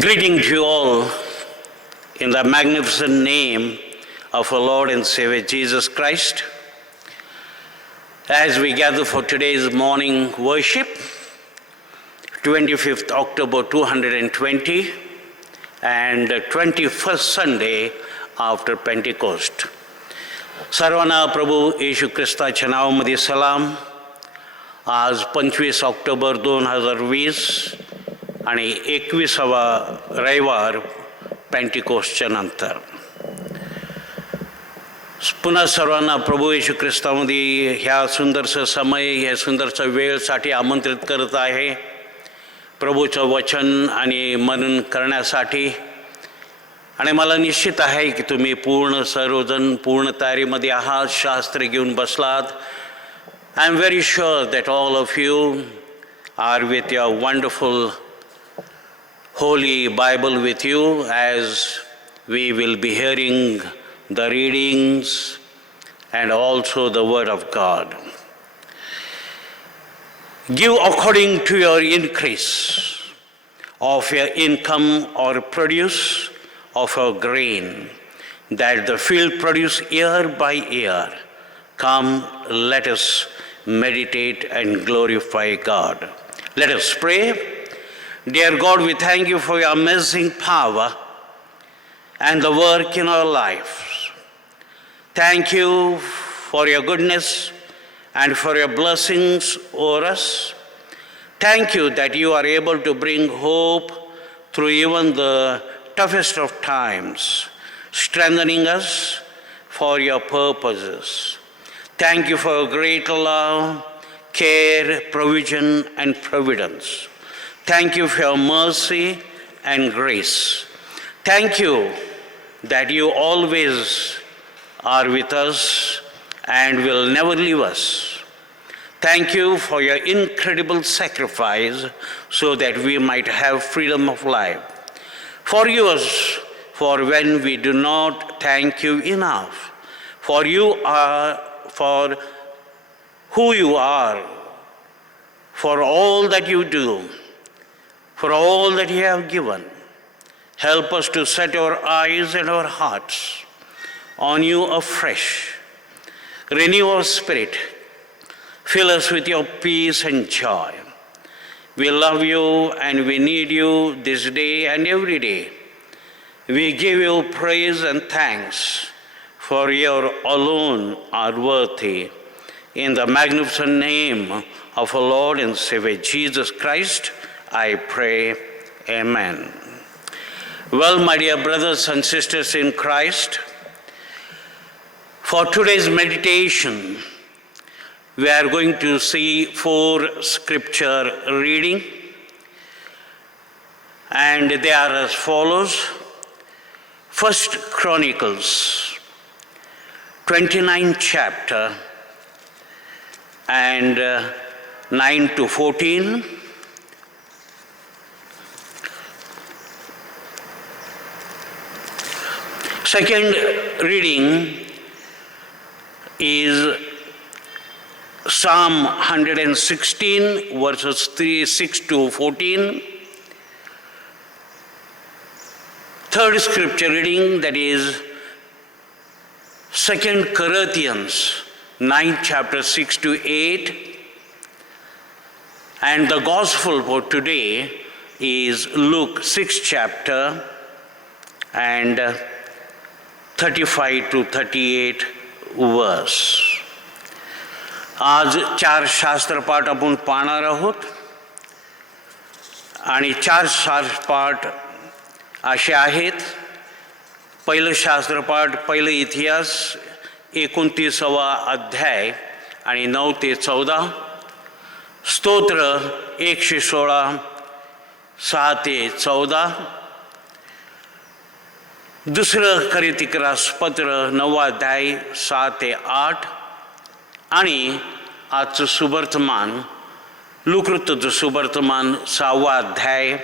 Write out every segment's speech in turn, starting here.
Greeting to you all in the magnificent name of our Lord and Savior Jesus Christ. As we gather for today's morning worship, 25th October 220 and 21st Sunday after Pentecost. सर्वांना प्रभू येशू ख्रिस्ताच्या नावामध्ये सलाम. आज 25 October 2020 आणि 21वा रविवार पेंटिकोस्टच्या नंतर. पुन्हा सर्वांना प्रभू येशू ख्रिस्तामध्ये ह्या सुंदरसं समय, ह्या सुंदरसं वेळसाठी आमंत्रित करत आहे. प्रभूचं वचन आणि मनन करण्यासाठी. आणि मला निश्चित आहे की तुम्ही सर्वजण पूर्ण तयारीमध्ये आहात, शास्त्र घेऊन बसलात. I am very sure that all of you are with your wonderful Holy Bible with you as we will be hearing the readings and also the Word of God. Give according to your increase of your income or produce of your grain, that the field produce year by year. Come, let us meditate and glorify God. Let us pray. Dear God, we thank you for your amazing power and the work in our lives. Thank you for your goodness and for your blessings over us. Thank you that you are able to bring hope through even the toughest of times, strengthening us for your purposes. Thank you for your great love, care, provision, and providence. Thank you for your mercy and grace. Thank you that you always are with us and will never leave us. Thank you for your incredible sacrifice so that we might have freedom of life. Forgive us for when we do not thank you enough. For who you are, for all that you do, for all that you have given. Help us to set our eyes and our hearts on you afresh. Renew our spirit. Fill us with your peace and joy. We love you and we need you this day and every day. We give you praise and thanks, for you alone are worthy. In the magnificent name of our Lord and Savior Jesus Christ, I pray, amen. Well, my dear brothers and sisters in Christ, for today's meditation, we are going to see 4 scripture reading, and they are as follows. 1 Chronicles, 29th chapter, and 9 to 14. Second reading is Psalm 116, verses 6 to 14. Third scripture reading, that is 2 Corinthians 9th chapter 6 to 8. And the gospel for today is Luke 6th chapter and 35 to 38 verse. आज 4 शास्त्रपाठ आपण पाहणार आहोत. आणि 4 शास्त्रपाठ असे आहेत. पहिलं शास्त्रपाठ, पहिलं इतिहास 29वा अध्याय आणि 9 ते 14. स्तोत्र 116 6 ते 14. दुसरं करितिकरास पत्र 9वा अध्याय 6 ते 8. आणि आजचं सुवर्तमान लुकवृत्ताचं सुवर्तमान 6वा अध्याय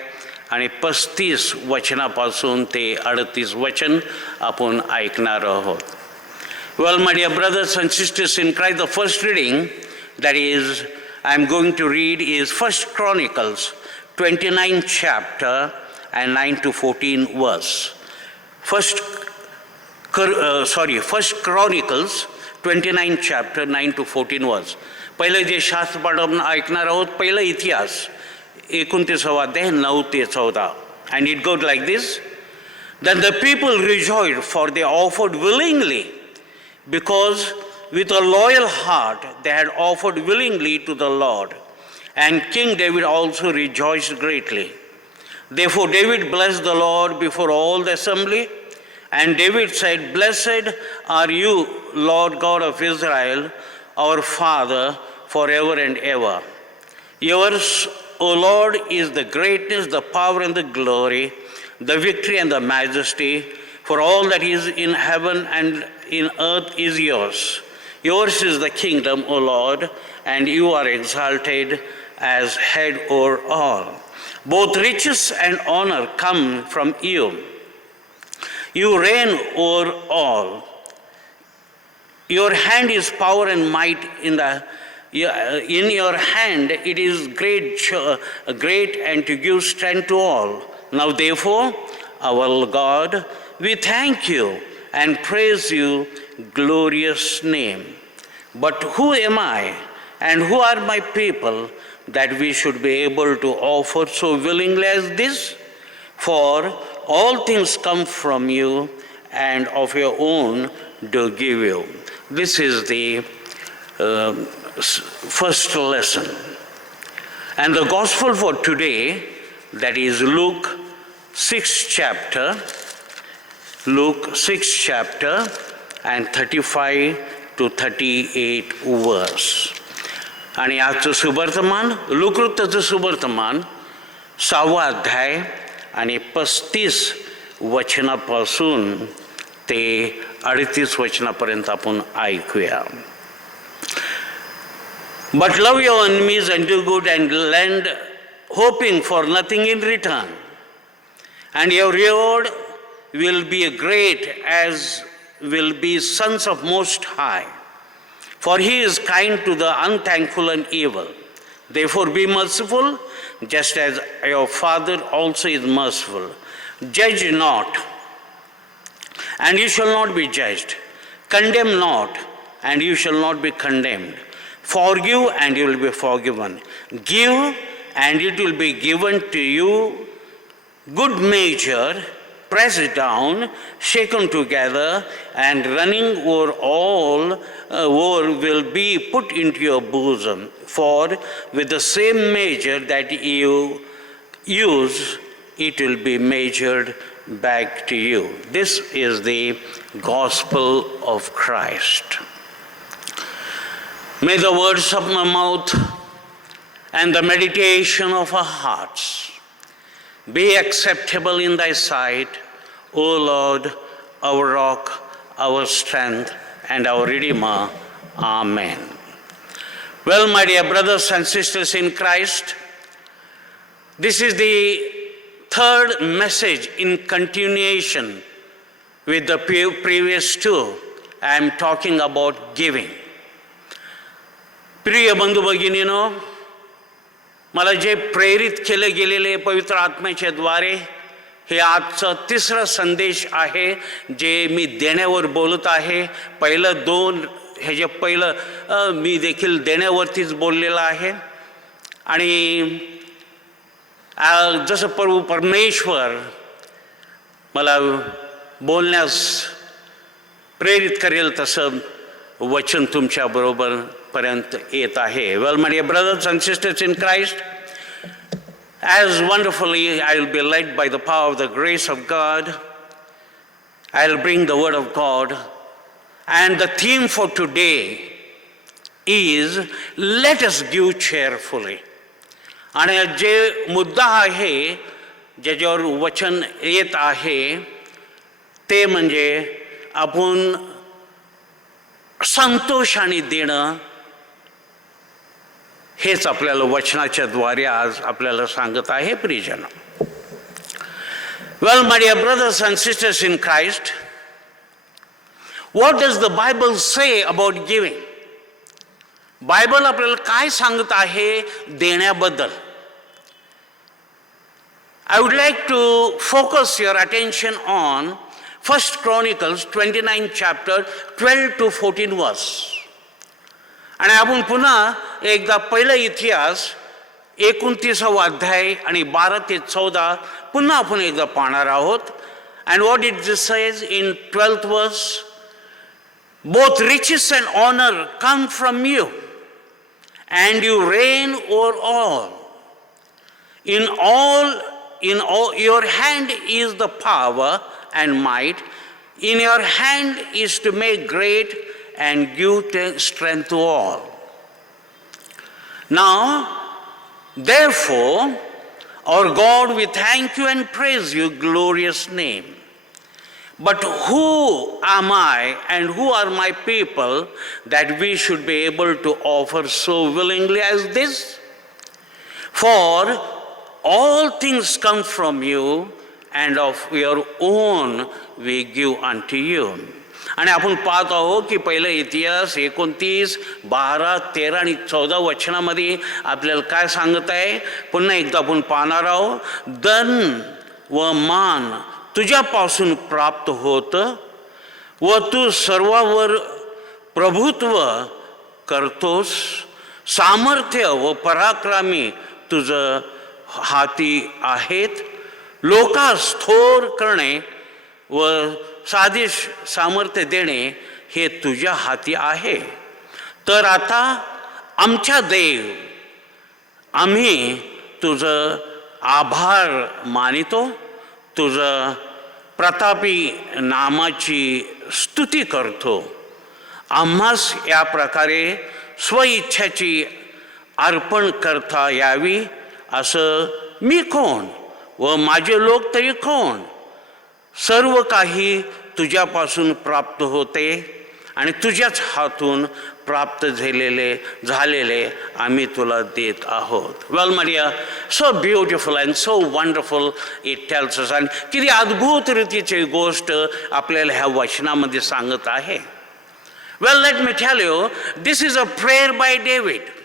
आणि 35 वचनापासून ते 38 वचन आपण ऐकणार आहोत. Well, my dear brothers and sisters in Christ, the first reading that is I am going to read is 1 Chronicles 29th chapter and 9 to 14 verse. First Chronicles 29 chapter 9 to 14 verse. पहिलं जे शास्त्र पाठ ऐकणार आहोत, पहिलं इतिहास 29 अध्याय 9 ते 14. And it goes like this. Then the people rejoiced, for they offered willingly, because with a loyal heart they had offered willingly to the Lord. And King David also rejoiced greatly. Therefore David blessed the Lord before all the assembly. And David said, Blessed are you, Lord God of Israel, our Father, forever and ever. Yours, O Lord, is the greatness, the power and the glory, the victory and the majesty, for all that is in heaven and in earth is yours. Yours is the kingdom, O Lord, and you are exalted as head over all. Both riches and honor come from you. You reign over all. Your hand is power and might. In your hand it is great and to give strength to all. Now therefore, our God, we thank you and praise you, glorious name. But who am I and who are my people that we should be able to offer so willingly as this? For all things come from you, and of your own do give you. This is the first lesson. And the gospel for today, that is Luke 6 chapter and 35 to 38 verse. आणि आजचं सुवर्तमान लूकवृत्ताचं सुवर्तमान 6वा अध्याय आणि 35 वचनापासून ते 38 वचनापर्यंत आपण ऐकूया. But love your enemies and do good and lend, hoping for nothing in return. And your reward will be great, as will be sons of Most High. For he is kind to the unthankful and evil. Therefore be merciful, just as your Father also is merciful. Judge not, and you shall not be judged. Condemn not, and you shall not be condemned. Forgive, and you will be forgiven. Give, and it will be given to you. Good measure, pressed down, shaken together, and running over will be put into your bosom. For with the same measure that you use, it will be measured back to you. This is the gospel of Christ. May the words of my mouth and the meditation of our hearts be acceptable in thy sight, O Lord, our rock, our strength, and our Redeemer. Amen. Well, my dear brothers and sisters in Christ, this is the third message in continuation with the previous two. I am talking about giving. प्रिय बंधू भगिनींनो, मला जे प्रेरित केले गेलेले पवित्र आत्म्याच्या द्वारे हे आजचा तिसरा संदेश आहे जे मी देण्यावर बोलत आहे. पहिलं दोन ह्याचे पहिलं मी देखील देण्यावरतीच बोललेला आहे. आणि जसं प्रभू परमेश्वर मला बोलण्यास प्रेरित करेल तसं वचन तुमच्या बरोबर पर्यंत येत आहे. Well, my dear brothers and sisters in Christ, as wonderfully I will be led by the power of the grace of God, I will bring the word of God, and the theme for today is let us give cheerfully. आणि जे मुद्दा आहे ज्याच्यावर वचन येत आहे ते म्हणजे आपण संतोषाने देणं, हेच आपल्याला वचनाच्या द्वारे आज आपल्याला सांगत आहे प्रियजन. Well, my dear brothers and sisters in Christ, what does the Bible say about giving? Bible आपल्याला काय सांगत आहे देण्याबद्दल? I would like to focus your attention on 1 Chronicles 29 chapter 12 to 14 verse. आणि आपण पुन्हा एकदा पहिला इतिहास 29वा अध्याय आणि 12 ते 14 पुन्हा आपण एकदा पाहणार आहोत. And what it says in 12th verse? Both riches and honor come from you, and you reign over all. In all your hand is the power and might. In your hand is to make great and give strength to all. Now, therefore, our God, we thank you and praise your glorious name. But who am I and who are my people that we should be able to offer so willingly as this? For all things come from you, and of your own we give unto you. आणि आपण पाहत आहोत की पहिला इतिहास 29, 12, 13 आणि 14 वचनामध्ये आपल्याला काय सांगत आहे. पुन्हा एकदा आपण पाहणार आहोत. धन व मान तुझ्यापासून प्राप्त होतं व तू सर्वावर प्रभुत्व करतोस. सामर्थ्य व पराक्रमी तुझं हाती आहेत. लोकास थोर करणे व साधिश सामर्थ्य देणे हे तुझ्या हाती आहे. तर आता आमच्या देव, आम्ही तुझं आभार मानितो, तुझं प्रतापी नामाची स्तुती करतो. आम्हास या प्रकारे स्वइच्छाची अर्पण करता यावी असं मी कोण व माझे लोक तरी कोण. सर्व काही तुझ्यापासून प्राप्त होते आणि तुझ्याच हातून प्राप्त झालेले आम्ही तुला देत आहोत. Well my so beautiful and so wonderful it tells us. आणि किती अद्भुत रीतीची गोष्ट आपल्याला ह्या वचनामध्ये सांगत आहे. Well let me tell you, this is a prayer by David.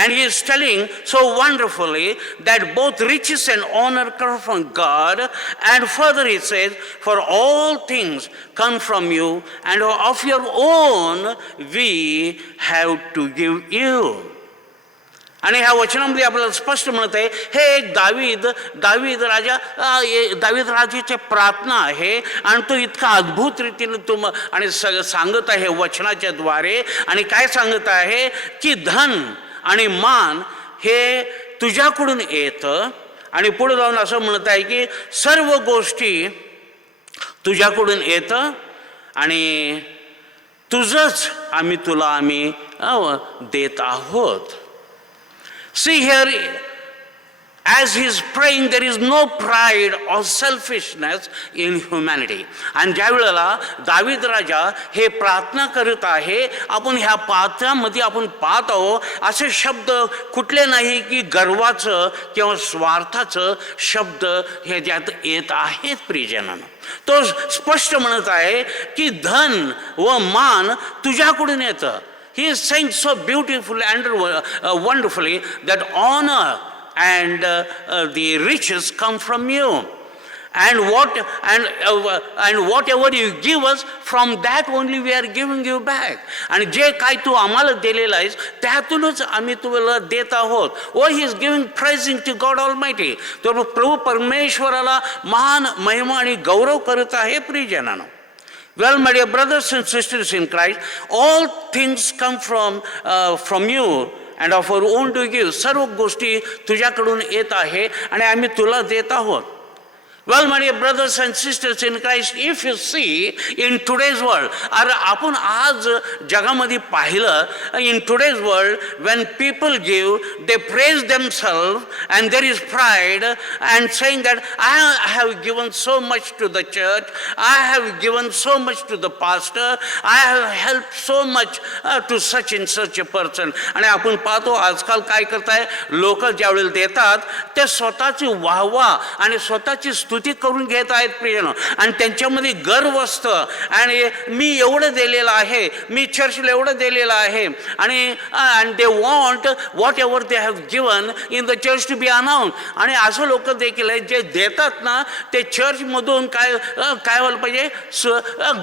And he is telling so wonderfully that both riches and honor come from God. And further he says, for all things come from you, and of your own we have to give you. आणि ह्या वचनामध्ये आपल्याला स्पष्ट म्हणत आहे, हे एक दावीद राजाची प्रार्थना आहे. आणि तो इतका अद्भुत रीतीने आणि सांगत आहे वचनाच्या द्वारे. आणि काय सांगत आहे की धन आणि मान हे तुझ्याकडून येतं. आणि पुढे जाऊन असं म्हणत आहे की सर्व गोष्टी तुझ्याकडून येतं आणि तुझंच आम्ही देत आहोत. See here, as he is praying, there is no pride or selfishness in humanity. आणि ज्या वेळेला दावीद राजा हे प्रार्थना करत आहे, आपण ह्या पात्रामध्ये आपण पाहत आहोत असे शब्द कुठले नाही की गर्वाचं किंवा स्वार्थाचं शब्द हे ज्यात येत आहेत प्रियजनांनो. तो स्पष्ट म्हणत आहे की धन व मान तुझ्याकडून येतं. He is saying so beautifully and wonderfully that honor and the riches come from you, and whatever you give us, from that only we are giving you back. आणि जे काय तू आम्हाला दिलेलं आहेस त्यातूनच आम्ही तुला देत आहोत. Oh, he is giving praising to God Almighty. तो प्रभू परमेश्वराला मान महिमा आणि गौरव करत आहे प्रियजनांनो. Well, my dear brothers and sisters in Christ, all things come from you, and of our own to give. सर्व गोष्टी तुझ्याकडून येत आहे आणि आम्ही तुला देत आहोत. Well, my dear brothers and sisters in Christ, if you see in today's world, आपण आज जगामध्ये पाहिलं, in today's world, when people give, they praise themselves and there is pride and saying that I have given so much to the church, I have given so much to the pastor, I have helped so much to such and such a person. आणि आपण पाहतो आजकाल काय करताय, लोक ज्यावेळेला देतात ते स्वतःची वाहवा आणि स्वतःची स्तुती स्तुती करून घेत आहेत प्रियजन, आणि त्यांच्यामध्ये गर्व असतं, आणि मी एवढं दिलेलं आहे, मी चर्चला एवढं दिलेलं आहे, आणि and they want whatever they have given in the church to be announce. आणि असं लोक देखील आहेत जे देतात ना ते चर्चमधून काय व्हायला पाहिजे,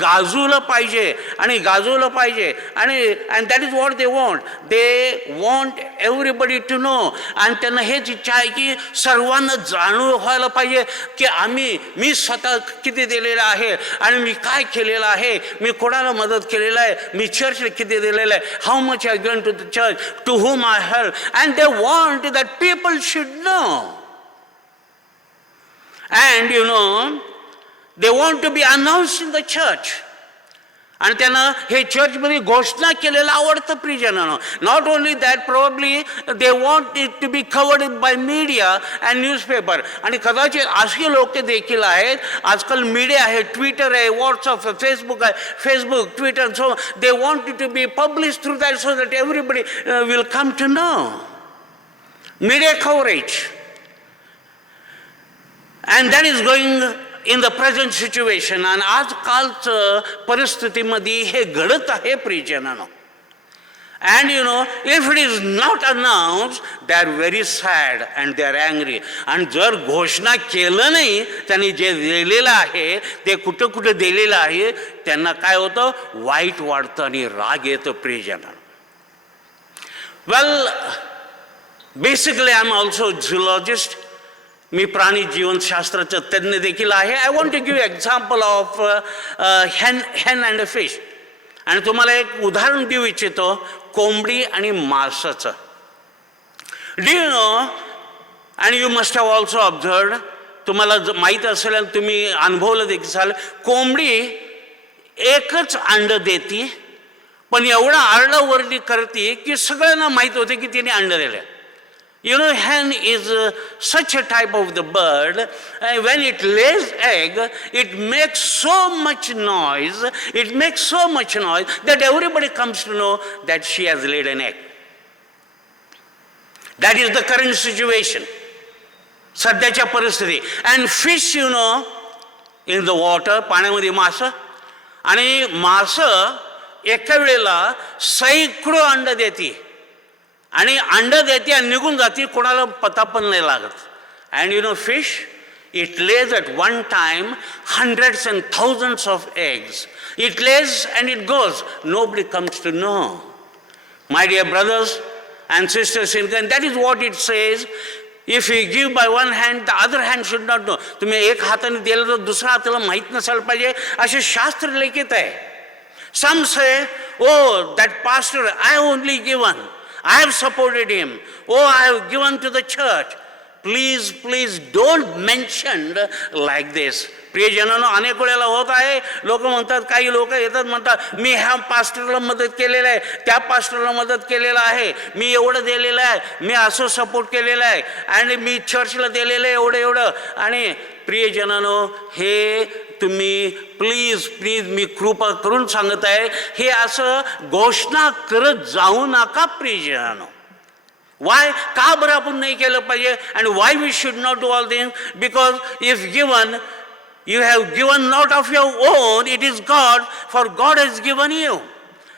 गाजवलं पाहिजे आणि गाजवलं पाहिजे, आणि and that is what they want. They want everybody to know. आणि त्यांना हेच इच्छा आहे की सर्वांना जाणून व्हायला पाहिजे की मी स्वतः किती दिलेलं आहे आणि मी काय केलेलं आहे, मी कोणाला मदत केलेलं आहे, मी चर्चला किती दिलेलं आहे, how much I given to the church, to whom I help, and they want that people should know. And they want to be announced in the church. आणि त्यांना हे चर्चमध्ये घोषणा केलेलं आवडतं प्रियजनांनो. Not only that, probably they want it to be covered by media and newspaper. आणि कदाचित असे लोक देखील आहेत, आजकाल मीडिया आहे, ट्विटर आहे, WhatsApp, Facebook, Twitter, so they want it to be publish through that so that everybody will come to know. Media coverage, and that is going in the present situation. आणि आजकालचं परिस्थितीमध्ये हे घडत आहे प्रियजनांनो. And if it is not announce they are very sad and they are angry. आणि जर घोषणा केलं नाही, त्यांनी जे दिलेलं आहे ते कुठं कुठं दिलेलं आहे, त्यांना काय होतं, वाईट वाटतं आणि राग येतं प्रियजनांनो. Well, basically I am also zoologist. मी प्राणी जीवनशास्त्राचं तज्ज्ञ देखील आहे. I want to give example of hen and fish. आणि तुम्हाला एक उदाहरण देऊ इच्छितो कोंबडी आणि मांसाचं. Do you know, and you must have also observed, तुम्हाला माहीत असेल आणि तुम्ही अनुभवलं देखील असाल, कोंबडी एकच अंड देते, पण एवढं आरडाओरडी करते की सगळ्यांना माहीत होते की तिने अंड दिलं. Hen is such a type of the bird. When it lays egg, it makes so much noise. It makes so much noise that everybody comes to know that she has laid an egg. That is the current situation. सध्याच्या परिस्थिती. And fish, in the water, पाण्यामध्ये मासं, आणि मासं एका वेळेला सैकड़ो अंड देते, आणि अंड देते आणि निघून जाते, कोणाला पता पण नाही लागत. And fish, it Lay's at one time hundreds and thousands of eggs. It lays and it goes. Nobody comes to know. My dear brothers and sisters in Christ, that is what it says. If you give by one hand, the other hand should not know. तुम्ही एक हाताने दिलं तर दुसऱ्या हाताला माहीत नसायला पाहिजे, असे शास्त्र लिखित आहे. Some say, oh, that pastor, I only given. I have supported him. Oh, I have given to the church. Please don't mention like this. प्रियजनांनो, अनेक वेळेला होत आहे, लोक म्हणतात, काही लोक येतात म्हणतात, मी ह्या पास्टरला मदत केलेलं आहे, त्या पास्टरला मदत केलेलं आहे, मी एवढं दिलेलं आहे, मी असं सपोर्ट केलेलं आहे, आणि मी चर्चला दिलेलं आहे एवढं. आणि प्रियजनांनो, हे तुम्ही प्लीज मी कृपा करून सांगत आहे, हे असं घोषणा करत जाऊ नका प्रियजनांनो. वाय, का बरं आपण नाही केलं पाहिजे? आणि why we should not do all things? Because if given, you have given not of your own, it is God, for God has given you.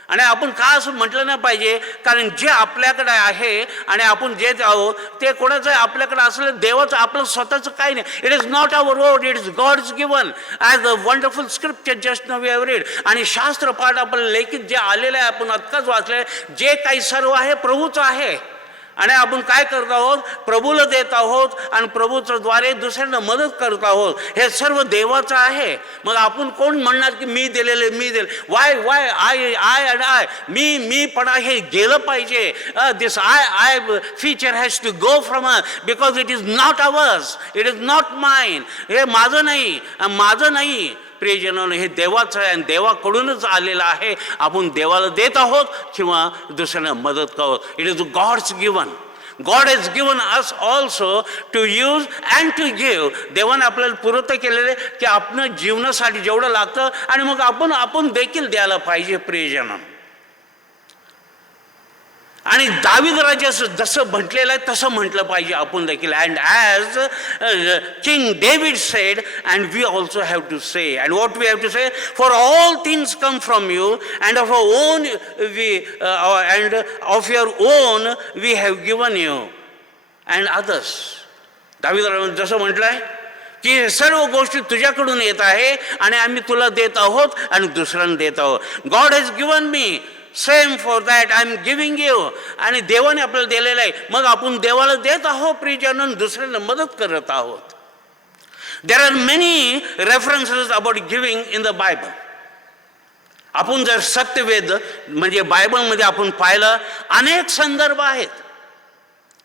आणि आपण का असं म्हटलं नाही पाहिजे, कारण जे आपल्याकडे आहे आणि आपण जे आहोत ते कोणाचं आहे, आपल्याकडे असलं देवाचं, आपलं स्वतःचं काही नाही. It is not our own, it is God's given, as a wonderful scripture just now we have read. आणि शास्त्र पाठ आपल्याला लेखित जे आलेलं आहे, आपण आत्ताच वाचलंय, जे काही सर्व आहे प्रभूचं आहे. आणि आपण काय करत आहोत, प्रभूला देत आहोत आणि प्रभूच्या द्वारे दुसऱ्यांना मदत करत आहोत. हे सर्व देवाचं आहे. मग आपण कोण म्हणणार की मी दिलेले, वाय आय मी पण हे गेलं पाहिजे. This I feature has to go from us because it is not ours, it is not mine. हे माझं नाही प्रियजनांनो, हे देवाचं आहे आणि देवाकडूनच आलेलं आहे. आपण देवाला देत आहोत किंवा दुसऱ्यांना मदत करत. It is God's given. God has given us also to use and to give. देवाने आपल्याला पुरवठा केलेले की आपण जीवनासाठी जेवढं लागतं आणि मग आपण देखील द्यायला पाहिजे प्रियजनांनो. आणि दावीद राजाचं जसं म्हटलेलं आहे तसं म्हटलं पाहिजे आपण देखील. And as King David said, and we also have to say. And what we have to say? For all things come from you, and of our own we and of your own we have given you and others. दावीद राजानं जसं म्हटलं आहे की सर्व गोष्टी तुझ्याकडून येत आहे आणि आम्ही तुला देत आहोत आणि दुसऱ्यांना देत आहोत. God has given me, same for that I am giving you. आणि देवाने आपल्याला दिलेलं आहे, मग आपण देवाला देत आहोत प्रियजन, दुसऱ्यांना मदत करत आहोत. There are many references about giving in the Bible. आपण जर सत्यवेद म्हणजे बायबलमध्ये आपण पाहिलं, अनेक संदर्भ आहेत,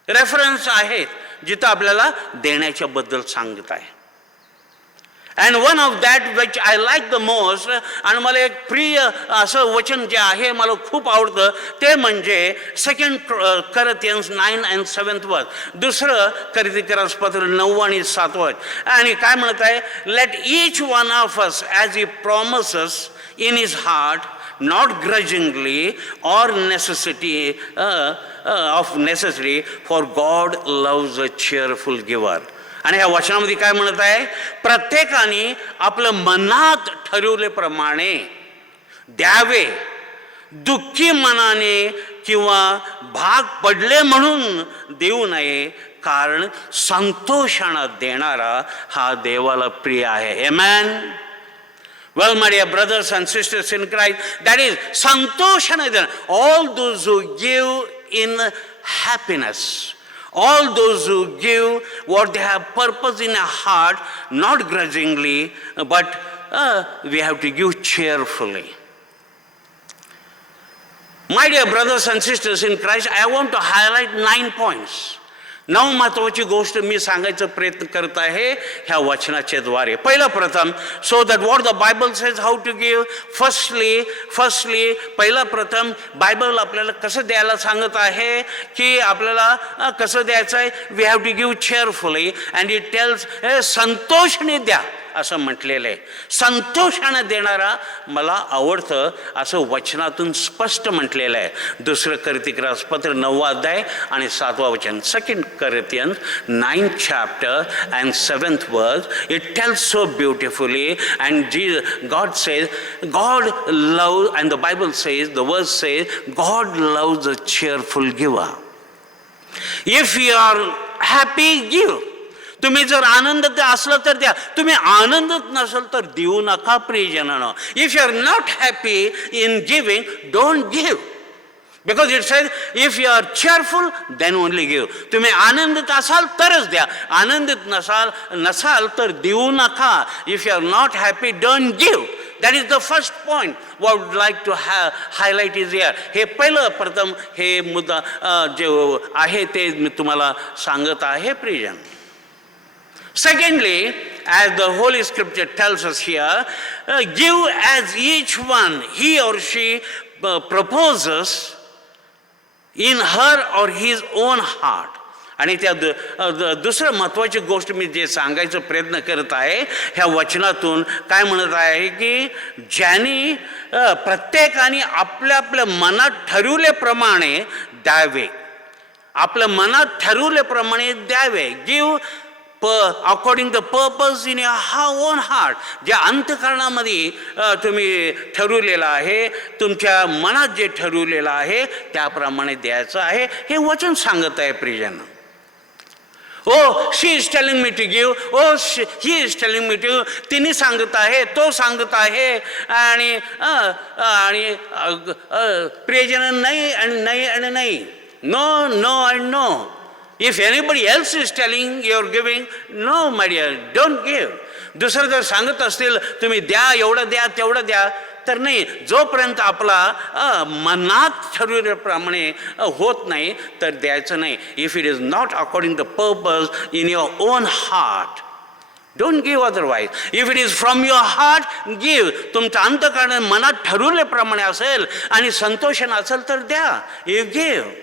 रेफरन्स आहेत जिथं आपल्याला देण्याच्या बद्दल सांगत आहे. And one of that which I like the most, आणि मला एक प्रिय असं वचन जे आहे मला खूप आवडतं, ते म्हणजे 2 Corinthians 9 and 7th verse. दुसरं कोरिन्थियस पत्र 9 आणि 7. आणि काय म्हणत आहे? Let each one of us as he promises in his heart, not grudgingly or of necessity, for God loves a cheerful giver. आणि ह्या वचनामध्ये काय म्हणत आहे? प्रत्येकाने आपलं मनात ठरवल्याप्रमाणे द्यावे, दुःखी मनाने किंवा भाग पडले म्हणून देऊ नये, कारण संतोषानं देणारा हा देवाला प्रिय आहे. आमेन. Well, my dear brothers and sisters in Christ, that is santoshana. All those who give in happiness, all those who give what they have purpose in a heart, not grudgingly, but we have to give cheerfully. My dear brothers and sisters in Christ, I want to highlight 9 points. 9 महत्वाची गोष्ट मी सांगायचा प्रयत्न करत आहे ह्या वचनाच्या द्वारे. पहिलं प्रथम, so that what the Bible says how to give. Firstly पहिलं प्रथम बायबल आपल्याला कसं द्यायला सांगत आहे की आपल्याला कसं द्यायचं आहे. We have to give cheerfully, and it tells संतोषाने द्या असं म्हटलेलं आहे. संतोषानं देणारा मला आवडतं असं वचनातून स्पष्ट म्हटलेलं आहे. 2 कोरिन्थियस पत्र 9 अध्याय आणि 7 वचन. 2 Corinthians 9th chapter and 7th verse, it tells so beautifully, and God says, God loves, and the Bible says, the verse says, God loves a cheerful giver. If you are happy, give. तुम्ही जर आनंदात असलं तर द्या, तुम्ही आनंदात नसाल तर देऊ नका प्रियजनांनो. If you are not happy in giving, don't give. Because it says if you are cheerful then only give. तुम्ही आनंदित असाल तरच द्या, आनंदित नसाल तर देऊ नका. If you are not happy, don't give. That is the first point what I would like to highlight is here. हे पहिलं प्रथम हे मुद्दा जे आहे ते मी तुम्हाला सांगत आहे प्रियजन. Secondly, as the Holy Scripture tells us here, give as each one he or she proposes in her or his own heart. आणि त्या दुसरं महत्त्वाची गोष्ट मी जे सांगायचा प्रयत्न करत आहे ह्या वचनातून काय म्हणत आहे की ज्यांनी प्रत्येकाने आपल्या आपल्या मनात ठरवल्याप्रमाणे द्यावे, आपल्या मनात ठरवल्याप्रमाणे द्यावे. Give according the purpose in your on heart. ज्या अंतःकरणामध्ये तुम्ही ठरवलेलं आहे, तुमच्या मनात जे ठरवलेलं आहे त्याप्रमाणे द्यायचं आहे हे वचन सांगत आहे प्रियजन. Oh she is telling me to give, oh he is telling me to. तिने सांगत आहे, तो सांगत आहे, आणि प्रियजन नाही आणि नाही आणि नाही. No no and no. If anybody else is telling you're giving, no my dear, don't give. दुसरं जर सांगत असतील तुम्ही द्या, एवढं द्या, तेवढं द्या, तर नाही. जोपर्यंत आपला मनात ठरवल्याप्रमाणे होत नाही तर द्यायचं नाही. If it is not according the purpose in your on heart, don't give otherwise. If it is from your heart, give. तुमचं अंतःकरण मनात ठरवल्याप्रमाणे असेल आणि संतोषानं असेल तर द्या. You give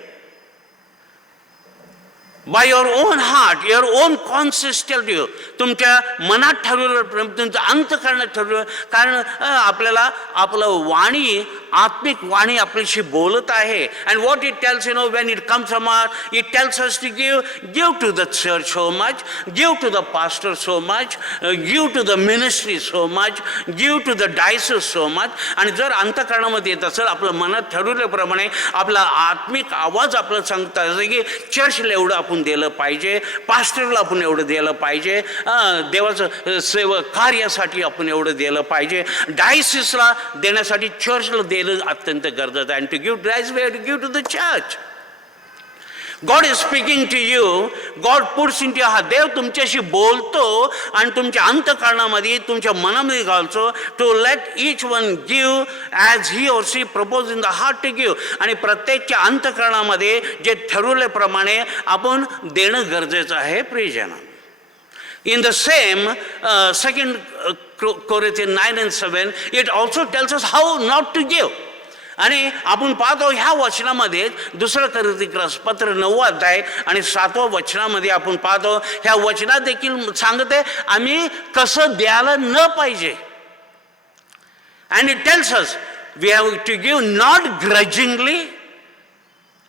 by your own heart, your own conscience tells you. तुमच्या मनात ठरवलं, तुमचं अंतःकरणात ठरवलं. कारण आपल्याला आपलं वाणी आत्मिक वाणी आपल्याशी बोलत आहे. And what it tells, when it comes from heart, it tells us to give to the church so much, give to the pastor so much, give to the ministry so much, give to the diocese so much. आणि जर अंतःकरणामध्ये येत असेल, आपलं मनात ठरवल्याप्रमाणे आपला आत्मिक आवाज आपल्याला सांगता असं की चर्चला एवढं आपण दिलं पाहिजे, पास्टरला आपण एवढं दिलं पाहिजे, देवाचं सेवक कार्यासाठी आपण एवढं दिलं पाहिजे, डायसिसला देण्यासाठी चर्चला देणं अत्यंत गरजेचं आहे. And to give tithes way to give to the church. God is speaking to you. God puts into your heart. देव तुमच्याशी बोलतो आणि तुमच्या अंतःकरणामध्ये तुमच्या मनामध्ये घालतो to let each one give as he or she proposes in the heart to give. आणि प्रत्येकच्या अंतःकरणामध्ये जे ठरवल्याप्रमाणे आपण देणं गरजेचं आहे प्रियजन. In the same 2 Corinthians 9:7 it also tells us how not to give. आणि आपण पाहतो ह्या वचनामध्ये 2 कोरिन्थीय पत्र 9 अध्याय आणि 7व्या वचनामध्ये आपण पाहतो ह्या वचनात देखील सांगत आहे आम्ही कसं द्यायला न पाहिजे. And it tells us we have to give not grudgingly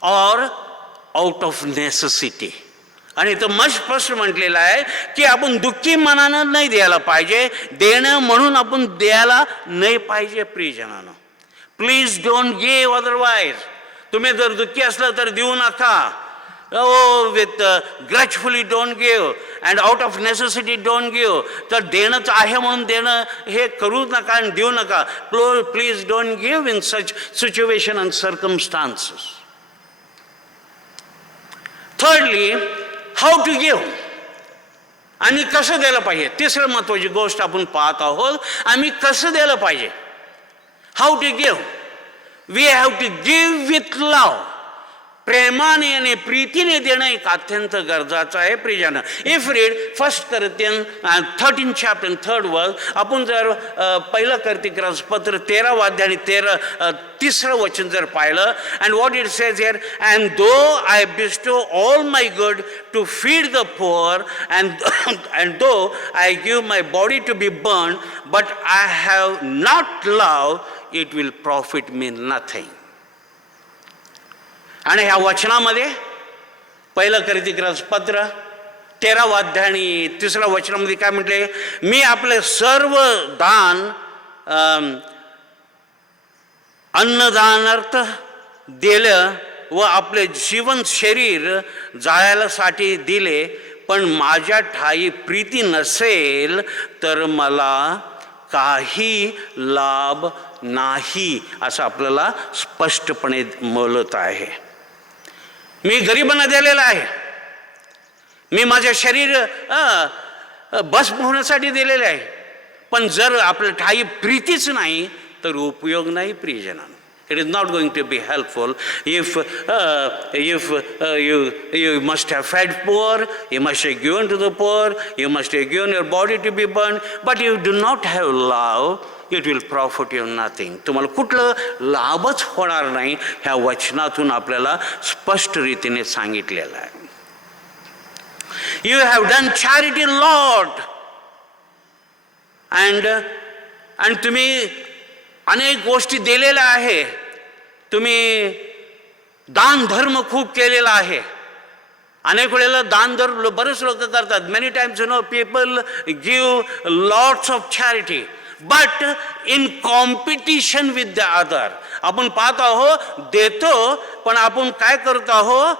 or out of necessity. आणि इथं मस्त स्पष्ट म्हटलेलं आहे की आपण दुःखी मनानं नाही द्यायला पाहिजे, देणं म्हणून आपण द्यायला नाही पाहिजे प्रियजनानं. Please don't give otherwise. तुम्ही जर दुःखी असलं तर देऊ नका. With grudgefully don't give and out of necessity don't give. तर देणंच आहे म्हणून देणं हे करू नका आणि देऊ नका. Please don't give in such situation and circumstances. Thirdly, how to give आणि कसं द्यायला पाहिजे. तिसरं महत्त्वाची गोष्ट आपण पाहत आहोत, आम्ही कसं द्यायला पाहिजे. How to give? We have to give with love. प्रेमाने आणि प्रीतीने देणं एक अत्यंत गरजेचं आहे प्रियजन. If read 1 Corinthians 13 chapter 3rd verse. आपण जर 1 कोरिन्थीय पत्र 13 अध्याय आणि 3रं वचन जर पाहिलं, and what it says here, and though I bestow all my good to feed the poor and though I give my body to be burned, but I have not love, it will profit me nothing. आणि ह्या वचनामध्ये 1 कोरिन्थीय पत्र 13 अध्याय आणि 3रं वचनामध्ये काय म्हटले, मी आपले सर्व दान अन्नदानार्थ दिलं व आपले जीवन शरीर जाळायलासाठी दिले, पण माझ्या ठाई प्रीती नसेल तर मला काही लाभ नाही, असं आपल्याला स्पष्टपणे बोलत आहे. मी गरिबांना दिलेलं आहे, मी माझे शरीर भस्म होण्यासाठी दिलेले आहे, पण जर आपल्या ठाई प्रीतीच नाही तर उपयोग नाही प्रियजनांनो. It is not going to be helpful. If you must have fed poor, you must have given to the poor, you must have given your body to be burned, but you do not have love, it will profit you nothing. तुम्हाला कुठलं लाभच होणार नाही, ह्या वचनातून आपल्याला स्पष्ट रीतीने सांगितलेलं आहे. You have done charity a lot, and तुम्ही अनेक गोष्टी दिलेल्या आहे, तुम्ही दान धर्म खूप केलेला आहे. अनेक वेळेला दान धर्म बरेच लोक करतात. Many times people give lots of charity but in competition with the other. आपण पाहतो आहोत देतो, पण आपण काय करतो आहोत,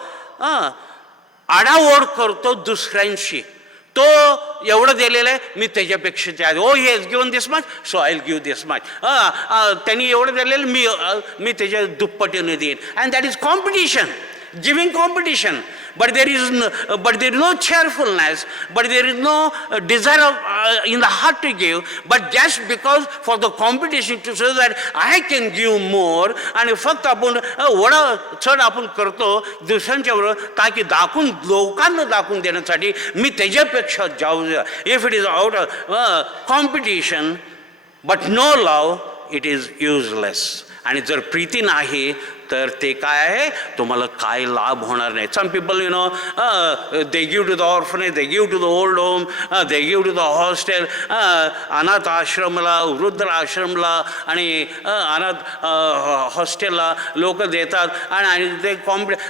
आडाओढ करतो दुसऱ्यांशी. तो एवढं दिलेलं आहे, मी त्याच्यापेक्षा त्या oh he has given this much, so I will give this much. त्यांनी एवढं दिलेलं, मी त्याच्या दुप्पटीने देईन. And that is competition, giving competition. But there is no cheerfulness, but there is no desire in the heart to give, but just because for the competition to show that I can give more. आणि फक्त आपण वडा चढ आपण करतो दुसऱ्यांच्या बरोबर, ताकी दाखवून लोकांना दाखवून देण्यासाठी मी त्याच्यापेक्षा जाऊ. If it is out of competition but no love, it is useless. आणि जर प्रीती नाही तर ते काय आहे, तुम्हाला काय लाभ होणार नाही. Some people they give to the orphanage, they give to the old home, they give to the hostel, अनाथ आश्रमला, वृद्ध आश्रमला आणि अनाथ हॉस्टेलला लोक देतात आणि ते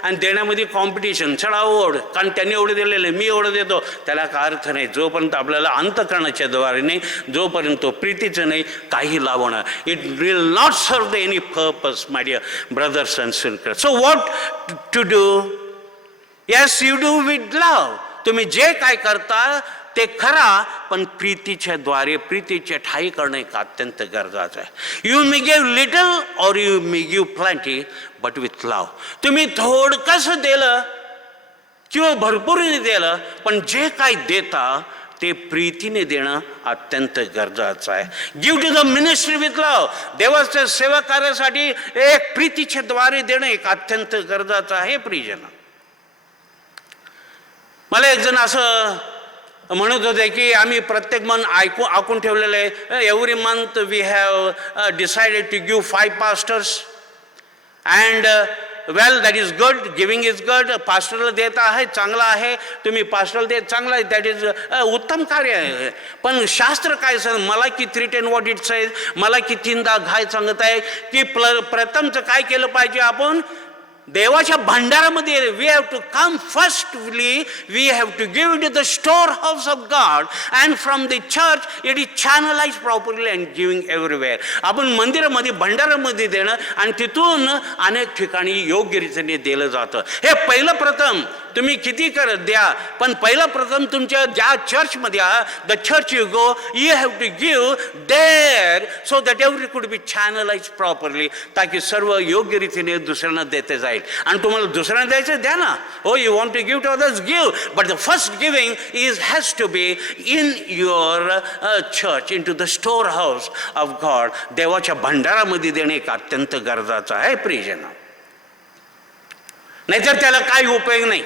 आणि देण्यामध्ये कॉम्पिटिशन, चढाओढ, कारण त्यांनी एवढे दिलेले मी एवढं देतो, त्याला काय अर्थ नाही. जोपर्यंत आपल्याला अंतःकरणाच्या द्वारे नाही, जोपर्यंत प्रीतीचं नाही, काही लाभ होणार. It will not serve the any purpose my dear brothers and sisters. So what to do? Yes, you do with love. तुम्ही जे काय करता ते खरा, पण प्रीतीच्या द्वारे, प्रीतीच्या ठाई करणं एक अत्यंत गरजेचं आहे. You may give little or you may give plenty, but with love. तुम्ही थोडकंसं दिलं किंवा भरपूरने दिलं, पण जे काय देता ते प्रीतीने देणं अत्यंत गरजेचं आहे. Give to the ministry with love. देवाच्या सेवा कार्यासाठी एक प्रीतीच्या द्वारे देणं एक अत्यंत गरजेचं आहे. प्रियजन, मला एक जण असं म्हणत होते की आम्ही प्रत्येक मन आखून ठेवलेलं आहे. Every month we have decided to give 5 pastors and well, that is good. Giving is good. पास्टरला देत आहे, चांगला आहे. तुम्ही पास्टरला देत, चांगला आहे. दॅट इज उत्तम कार्य आहे. पण शास्त्र काय सांग, मला की 3:10 व्हॉट इट सेज, मला की 3दा घाय सांगत आहे की प्रथमचं काय केलं पाहिजे आपण देवाच्या भंडारामध्ये. We have to come firstly, we have to give it the store house of God and from the church it is channelize properly and giving everywhere. आपण मंदिरामध्ये भंडारामध्ये देणं आणि तिथून अनेक ठिकाणी योग्य रीतीने दिलं जातं. हे पहिलं प्रथम. तुम्ही किती करत द्या, पण पहिलं प्रथम तुमच्या ज्या चर्चमध्ये the church you go, you have to give there so that every could be channelise properly, ताकी सर्व योग्य रीतीने दुसऱ्यांना देते जाईल. आणि तुम्हाला दुसऱ्यांना द्यायचं द्या ना. हो, you want to give to others, give, but the first giving has to be in your church, into the store house of God. देवाच्या भंडारामध्ये देणे एक अत्यंत गरजेचं आहे. प्रियजन, नाहीतर त्याला काही उपयोग नाही.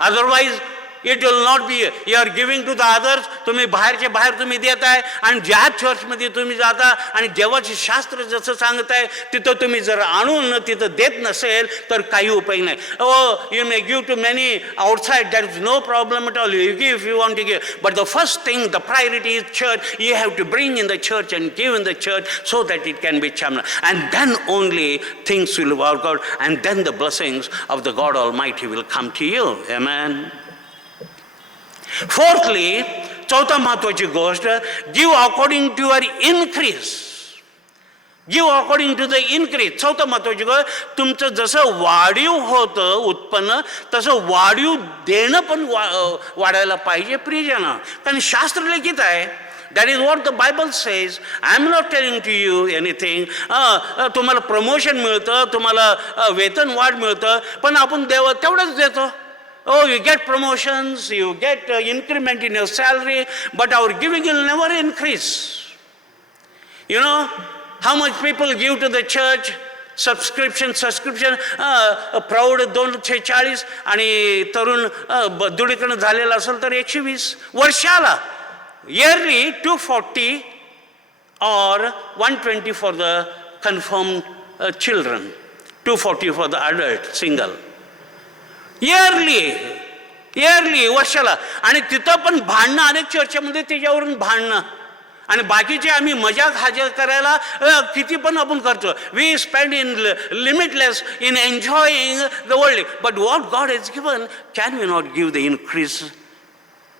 Otherwise it will not be you are giving to the others. तुम्ही बाहेरच्या बाहेर तुम्ही देत आहे आणि ज्या चर्चमध्ये तुम्ही जाता आणि देवाचे शास्त्र जसं सांगत आहे तिथं तुम्ही जर आणून तिथं देत नसेल तर काही उपयोग नाही. Oh, you may give to many outside, that is no problem at all. You give if you want to give, but the first thing, the priority is church. You have to bring in the church and give in the church so that it can be channel, and then only things will work out, and then the blessings of the God almighty will come to you. Amen. Fourthly, चौथा महत्वाची गोष्ट, give according to your increase. Give according to the increase. चौथं महत्वाची गोष्ट, तुमचं जसं वाढीव होतं उत्पन्न तसं वाढीव देणं पण वाढायला पाहिजे. प्रियजन, कारण शास्त्र लिखित आहे. That is what the Bible says. I am not telling to you anything. तुम्हाला प्रमोशन मिळतं, तुम्हाला वेतन वाढ मिळतं, पण आपण तेवढंच देतो. Oh, you get promotions, you get increment in your salary, but our giving will never increase. You know how much people give to the church? Subscription प्रौढ 240 आणि तरुण दुडीकडनं झालेला असेल तर 120 वर्षाला. Yearly 240 or 120 for the confirmed children, 240 for the adult single. Yearly वर्षाला. आणि तिथं पण भांडणं, अनेक चर्चेमध्ये त्याच्यावरून भांडणं, आणि बाकीचे आम्ही मजाक हजर करायला किती पण आपण करतो. We spend in limitless in enjoying the world, but what God has given can we not give the increase.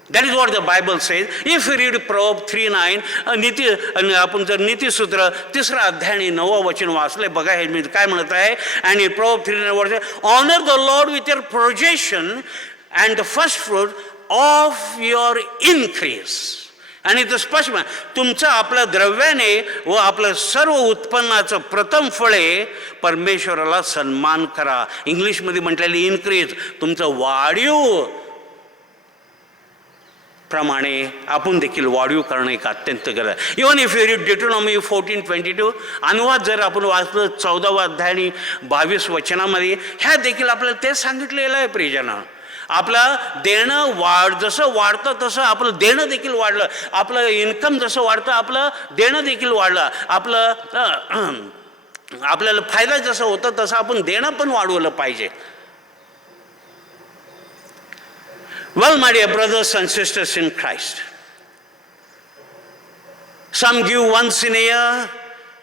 That is what the Bible says. If you read Proverbs 3:9, आपण जर नीतिसूत्र 3रा अध्याय आणि 9वा वचन वाचले, बघा हे मी काय म्हणत आहे. आणि Proverbs 3:9, honor the Lord with your possession and the first fruit of your increase. आणि ते स्पष्ट, तुमचं आपल्या द्रव्याने व आपलं सर्व उत्पन्नाचं प्रथम फळे परमेश्वराला सन्मान करा. इंग्लिशमध्ये म्हटलेली इन्क्रीज, तुमचं वाढीव प्रमाणे आपण देखील वाढीव करणं एक अत्यंत गरज आहे. इवन इफ यू रीड डिट्रोनॉमी 14:22, अनुवाद जर आपण वाचलं 14वा अध्याय आणि 22 वचनामध्ये, ह्या देखील आपल्याला तेच सांगितलेलं आहे. प्रियजन, आपलं देणं जसं वाढतं तसं आपलं देणं देखील वाढलं. आपलं इन्कम जसं वाढतं आपलं देणं देखील वाढलं. आपलं आपल्याला फायदा जसं होतं तसं आपण देणं पण वाढवलं पाहिजे. Well, my dear brothers and sisters in Christ, some give once in a year,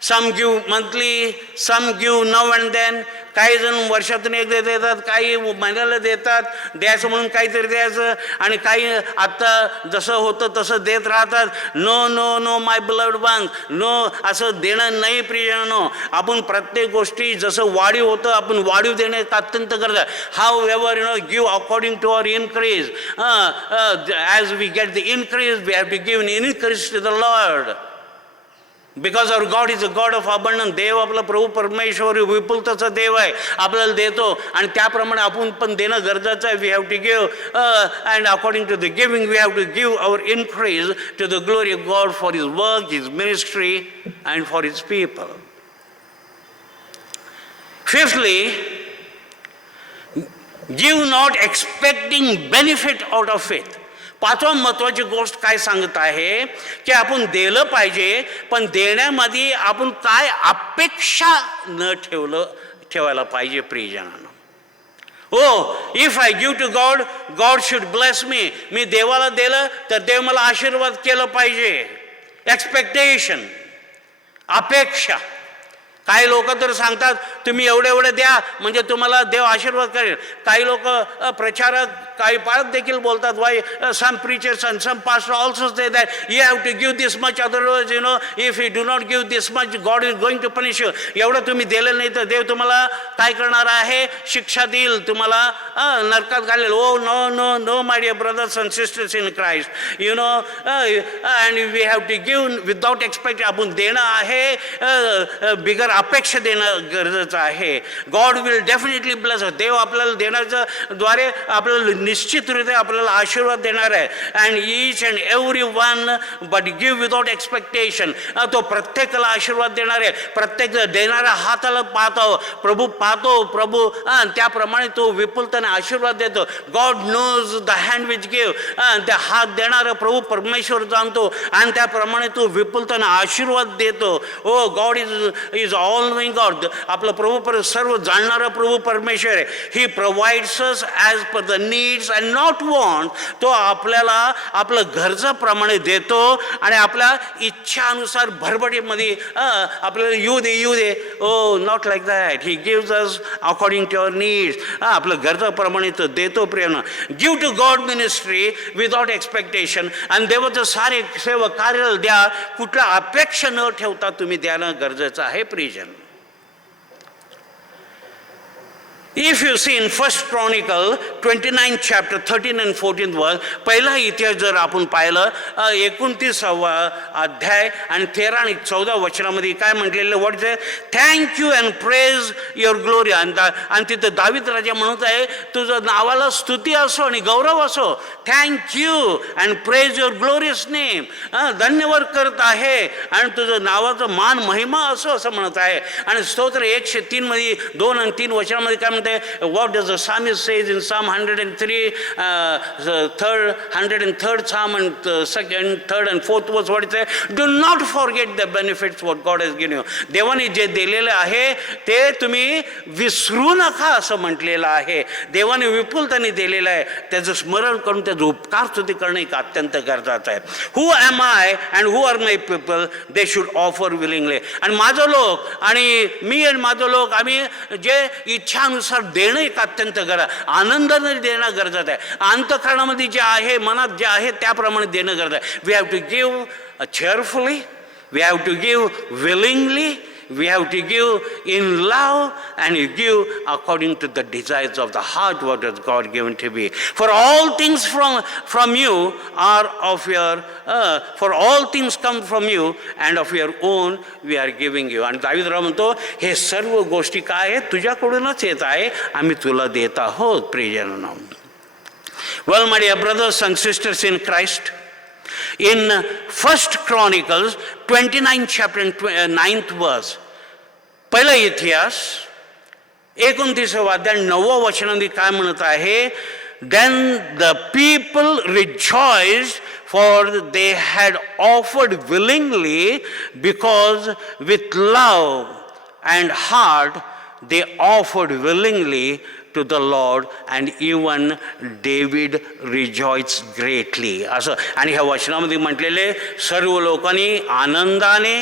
some give monthly, some give now and then. काही जण वर्षातून एकदा देतात, काही महिन्याला देतात, द्यायचं म्हणून काहीतरी द्यायचं, आणि काही आत्ता जसं होतं तसं देत राहतात. नो नो नो माय बिलव्ड वन्स, नो, असं देणं नाही प्रियजनो. आपण प्रत्येक गोष्टी जसं वाढीव होतं आपण वाढीव देणे अत्यंत गरज आहे. However give according to our increase. As we get the increase we have to give increase to the Lord. Because our God is a God of abundance. देव आपला प्रभू परमेश्वर विपुलतेचा देव आहे, आपल्याला देतो आणि त्याप्रमाणे आपण पण देणं गरजेचं आहे. We have to give and according to the giving we have to give our increase to the glory of God for his work, his ministry and for his people. Fifthly, give not expecting benefit out of faith. पाचवा महत्त्वाची गोष्ट काय सांगत आहे की आपण दिलं पाहिजे, पण देण्यामध्ये आपण काय अपेक्षा न ठेवायला पाहिजे प्रियजनांनो. हो, if I give to God, God should bless me. मी देवाला दिलं तर देव मला आशीर्वाद केलं पाहिजे. एक्सपेक्टेशन, अपेक्षा. काही लोक तर सांगतात तुम्ही एवढे एवढे द्या म्हणजे तुम्हाला देव आशीर्वाद करेल. काही लोक प्रचारक, काही पाळत देखील बोलतात, why some preachers and some pastor also say that you have to give this much, otherwise if you do not give this much God is going to punish you. एवढं तुम्ही दिलं नाही तर देव तुम्हाला काय करणार आहे, शिक्षा देईल, तुम्हाला नरकात घालेल. Oh no no no my dear brothers and sisters in Christ, and we have to give without expect. आपण देणं आहे, बिगर अपेक्षा देणं गरजेचं आहे. God will definitely bless. देव आपल्याला देण्याच्या द्वारे आपल्याला निश्चितरित्या आपल्याला आशीर्वाद देणार आहे. And each and every one but give without expectation. तो प्रत्येकाला आशीर्वाद देणार आहे. प्रत्येक देणाऱ्या हाताला पाहतो प्रभू, प्रभू त्याप्रमाणे तो विपुलतेने आशीर्वाद देतो. God knows the hand which give. त्या हात देणारा प्रभू परमेश्वर जाणतो आणि त्याप्रमाणे तो विपुलतेने आशीर्वाद देतो. Oh God is all knowing God. आपलं प्रभू सर्व जाणणारा प्रभू परमेश्वर आहे. He provides us as per the needs and not want. तो आपल्याला आपलं गरजाप्रमाणे देतो आणि आपल्या इच्छानुसार भरभटीमध्ये आपल्याला येऊ दे. Oh not like that. He gives us according to our needs. आपलं गरजाप्रमाणे तो देतो प्रेरणा. Give to God ministry without expectation. आणि देवाचं सारे सेवक कार्य द्या, कुठल्या अपेक्षा न ठेवता तुम्ही द्यायला गरजेचं आहे प्रियजन. If you see in First Chronicle 29th chapter 13 and 14th verse, पहिला इतिहास जर आपण पाहिलं 29वा अध्याय आणि 13 आणि 14 वचनामध्ये काय म्हटलेलं, what is thank you and praise your glory. आणि तिथं दावीद राजा म्हणत आहे तुझं नावाला स्तुती असो आणि गौरव असो. Thank you and praise your glorious name. धन्यवाद करत आहे आणि तुझं नावाचं मान महिमा असो असं म्हणत आहे. आणि स्तोत्र 103 मध्ये 2 आणि 3 वचनामध्ये काय म्हणते, what does the psalmist says in Psalm 103, 103rd Psalm and 2nd, 3rd and 4th verse, what it says, do not forget the benefits what God has given you. देवाने जे दिलेले आहे ते तुम्ही विसरू नका असं म्हटलेलं आहे. देवाने विपुलतेने दिलेलं आहे, त्याचं स्मरण करून त्याचं उपकार स्तुती करणं एक अत्यंत गरजेचं आहे. Who am I and who are my people? They should offer willingly. आणि माझं लोक आणि मी आणि माझं लोक आम्ही जे इच्छानुसार देणं एक अत्यंत आनंदाने देणं गरजेचं आहे. अंतःकरणामध्ये जे आहे, मनात जे आहे त्याप्रमाणे देणं गरजेचं आहे. We have to give cheerfully, we have to give willingly, we have to give in love, and you give according to the desires of the heart what has God given to be. For all things from you are of your for all things come from you and of your own we are giving you. आणि दावीदराव म्हणतो हे सर्व गोष्टी काय आहेत, तुझ्याकडूनच येत आहे, आम्ही तुला देत आहोत प्रियजनांनो. Well, my dear brothers and sisters in Christ, in First Chronicles 29th chapter and 9th verse, पहिला इतिहास 29वा अध्याय 9व्या वचनामध्ये काय म्हणत आहे, then the people rejoiced for they had offered willingly because with love and heart they offered willingly to the Lord, and even David rejoiced greatly. असं आणि ह्या वचनामध्ये म्हटलेले सर्व लोकांनी आनंदाने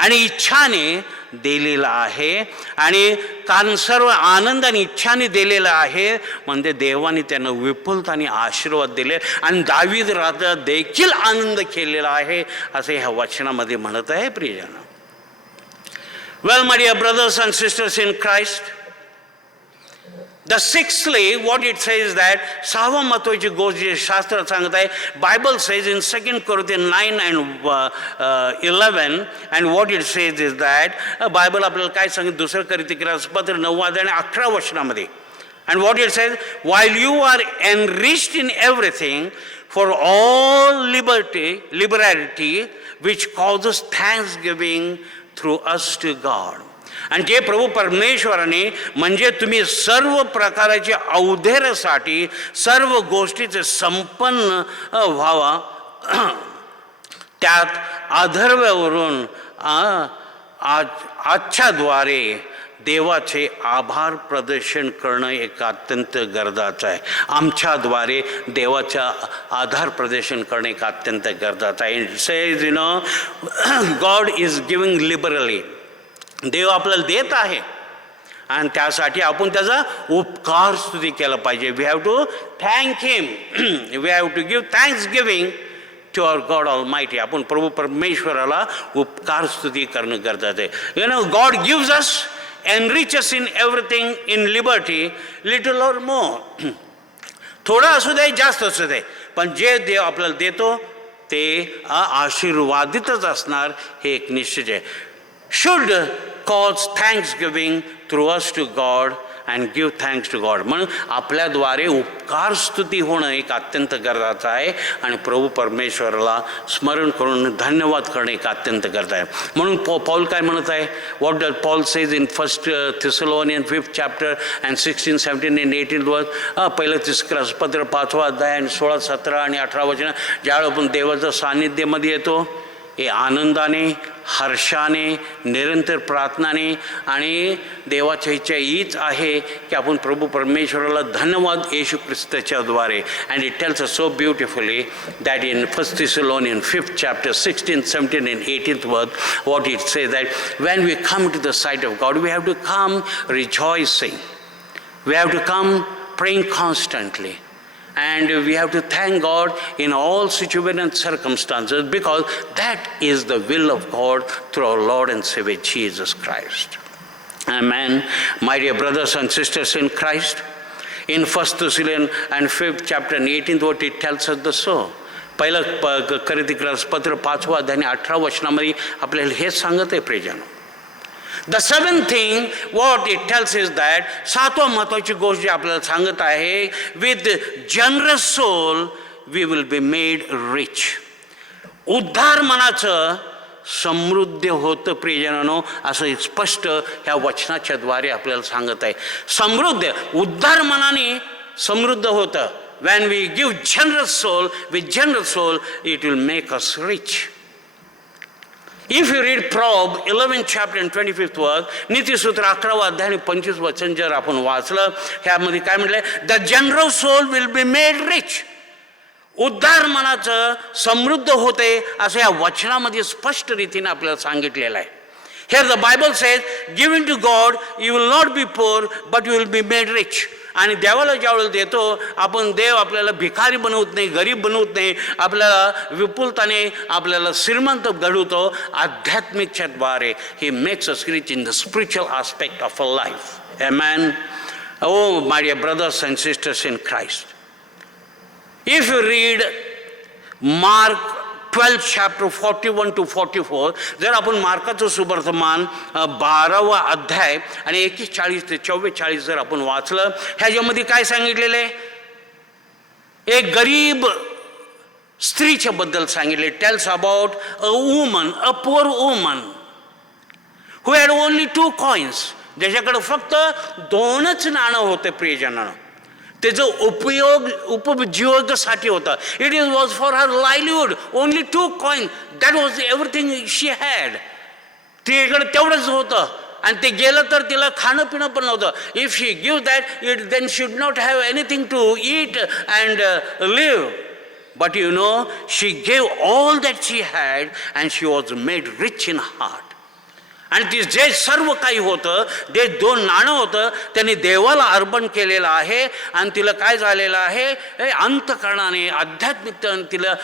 आणि इच्छाने दिलेलं आहे. आणि कारण सर्व आनंद आणि इच्छाने दिलेलं आहे म्हणजे देवाने त्यांना विपुलताने आशीर्वाद दिले आणि दावीद राजा देखील आनंद केलेला आहे असे ह्या वचनामध्ये म्हणत आहे प्रियजन. Well, my dear brothers and sisters in Christ, the sixthly, what it says that, सहावा महत्वाची गोष्ट जे शास्त्र सांगत आहे, Bible says in 2 Corinthians 9 and 11, and what it says is that, Bible आपल्याला काय सांगितलं दुसरं कोरिन्थीय पत्र 9 आणि 11 वचनामध्ये, and what it says, while you are enriched in everything for all liberality which causes thanksgiving through us to God. आणि जे प्रभू परमेश्वराने म्हणजे तुम्ही सर्व प्रकारच्या औदार्यासाठी सर्व गोष्टीचे संपन्न व्हावा त्यात अथर्ववरून आजच्याद्वारे देवाचे आभार प्रदर्शन करणं एक अत्यंत गरजेचं आहे. आमच्याद्वारे देवाचा आभार प्रदर्शन करणं एक अत्यंत गरजेचं आहे. It says you know God is giving liberally. देव आपल्याला देत आहे आणि त्यासाठी आपण त्याचा उपकार स्तुती केला पाहिजे. We have to thank him. We have to give thanks giving to our God almighty. आपण प्रभू परमेश्वराला उपकार स्तुती करणं गरजेचं आहे. You know God gives us enriches in everything in liberty, little or more. थोडं असू दे जास्त असू दे पण जे देव आपल्याला देतो ते आशीर्वादितच असणार हे एक निश्चित आहे. should cause thanksgiving through us to God and give thanks to God. म्हणून आपल्याद्वारे उपकार स्तुती होणं एक अत्यंत गरजेचं आहे आणि प्रभू परमेश्वराला स्मरण करून धन्यवाद करणं एक अत्यंत गरज आहे. म्हणून पौल काय म्हणत आहे, what does Paul says in 1 Thessalonians 5th chapter and 16, 17 and 18 वर्स. पहिलं थिस्सलुनीकर 5वा अध्याय आणि 16, 17 आणि 18 वचन. ज्यावेळी आपण देवाच्या सान्निध्यामध्ये येतो हे आनंदाने हर्षाने निरंतर प्रार्थनाने आणि देवाच्या इच्छा हीच आहे की आपण प्रभू परमेश्वराला धन्यवाद येशू ख्रिस्ताच्या द्वारे. And it tells us so beautifully that in 1 Thessalonians 5th chapter 16, 17 and 18th verse, what it says that when we come to the sight of God we have to come rejoicing, we have to come praying constantly, and we have to thank God in all situations and circumstances because that is the will of God through our Lord and Savior Jesus Christ. Amen. My dear brothers and sisters in Christ, in 1 Thessalonians and 5th chapter and 18th what it tells us the so. पहिलं कोरिन्थीय पत्र 5वा अध्याय आणि 18 वचनामध्ये आपल्याला हेच सांगत आहे प्रियजन. The seventh thing what it tells is that, सातवा महत्वाची गोष्ट जी आपल्याला सांगत आहे, with generous soul we will be made rich. उद्धार मनाचं समृद्ध होतं प्रियजनांनो असं स्पष्ट ह्या वचनाच्या द्वारे आपल्याला सांगत आहे. समृद्ध उद्धार मनाने समृद्ध होतं. when we give generous soul, with generous soul it will make us rich. If you read Proverbs 11th chapter and 25th verse, नीतिसूत्र 11वा अध्याय आणि 25 वचन जर आपण वाचलं ह्यामध्ये काय म्हटलंय, the general soul will be made rich. उद्धार मनाचं समृद्ध होते असं या वचनामध्ये स्पष्ट रीतीने आपल्याला सांगितलेलं आहे. Here the Bible says, giving to God you will not be poor but you will be made rich. आणि देवाला ज्यावेळेला देतो आपण देव आपल्याला भिकारी बनवत नाही, गरीब बनवत नाही, आपल्याला विपुलताने आपल्याला श्रीमंत घडवतो आध्यात्मिकच्या द्वारे. He makes us rich in the spiritual aspect of a life. Amen. Oh my dear brothers and sisters in Christ, if you read Mark 12th chapter 41 to 44, जर आपण मार्काचं सुवर्तमान 12वा अध्याय आणि 41 ते 44 जर आपण वाचलं ह्याच्यामध्ये काय सांगितलेलं आहे, एक गरीब स्त्रीच्या बद्दल सांगितले. Tells about a woman, a poor woman who had only 2 coins. ज्याच्याकडे फक्त 2च नाणं होते प्रियजनानं. त्याचं उपजीवकासाठी होता. It is was for her livelihood. Only 2 coins, that was everything she had. तिच्याकडे तेवढंच होतं आणि ते गेलं तर तिला खाणं पिणं पण नव्हतं. If she give that it then should not have anything to eat and live. But you know she gave all that she had and she was made rich in heart. आणि ती जे सर्व काही होतं, जे 2 नाणं होतं त्यांनी देवाला अर्पण केलेलं आहे. आणि तिला काय झालेलं आहे, अंतकरणाने आध्यात्मिक तिला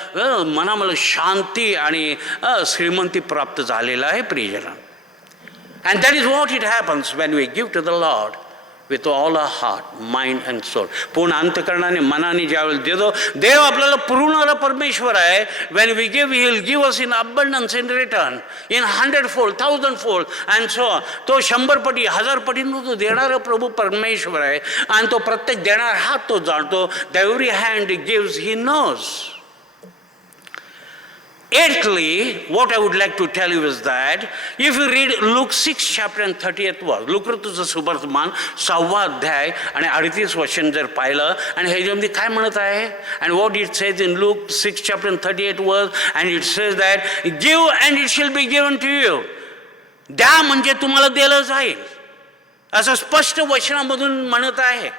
मनाला शांती आणि श्रीमंती प्राप्त झालेलं आहे प्रियजन. And that is what it happens when we give to the Lord with all a heart, mind and soul. पूर्ण अंतकरणाने मनाने ज्यावेळेस देतो, देव आपल्याला पुरवणारा परमेश्वर आहे. When we give he will give us in abundance in return, in 100-fold, 1000-fold and so on. तो 100 पटी 1000 पटींना तो देणारा प्रभू परमेश्वर आहे. आणि तो प्रत्येक देणारा हात तो जाणतो. The every hand gives he knows. Eighthly, what I would like to tell you is that if you read Luke 6 chapter and 30th verse, लुकरतुचं सुवर्तमान 6वा अध्याय आणि 38 वचन जर पाहिलं आणि ह्याच्यामध्ये काय म्हणत आहे, and what it says in Luke 6 chapter and 38 verse, and it says that give and it shall be given to you. द्या म्हणजे तुम्हाला दिलं जाईल, असं स्पष्ट वचनामधून म्हणत आहे.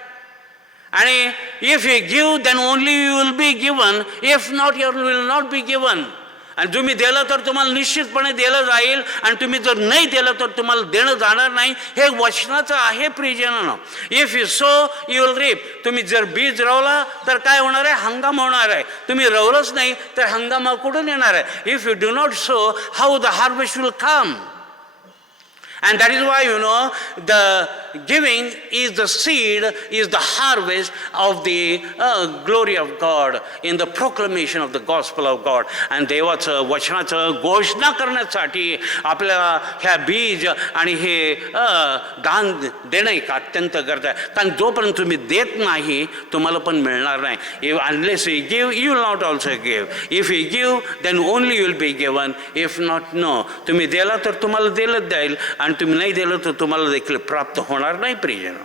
आणि if you give then only you will be given, if not you will not be given. आणि तुम्ही दिलं तर तुम्हाला निश्चितपणे दिलं जाईल, आणि तुम्ही जर नाही दिलं तर तुम्हाला देणं जाणार नाही. हे वचनाचं आहे प्रियजनांनो. If you sow you will reap. तुम्ही जर बीज रवला तर काय होणार आहे, हंगाम होणार आहे. तुम्ही रवलंच नाही तर हंगाम कुठून येणार आहे. If you do not so how the harvest will come. And that is why, you know, the giving is the seed, is the harvest of the glory of God in the proclamation of the gospel of God. And देवाचं वचनाचं घोषणा करण्यासाठी आपल्याला ह्या बीज आणि हे दान देणं एक अत्यंत गरज आहे. कारण जोपर्यंत तुम्ही देत नाही तुम्हाला पण मिळणार नाही. Unless you give, you will not also give. If you give, then only you will be given. If not, no. तुम्ही दिला तर तुम्हाला दिलंच जाईल, आणि तुम्ही नाही दिलं तर तुम्हाला देखील प्राप्त होणार नाही प्रियजन.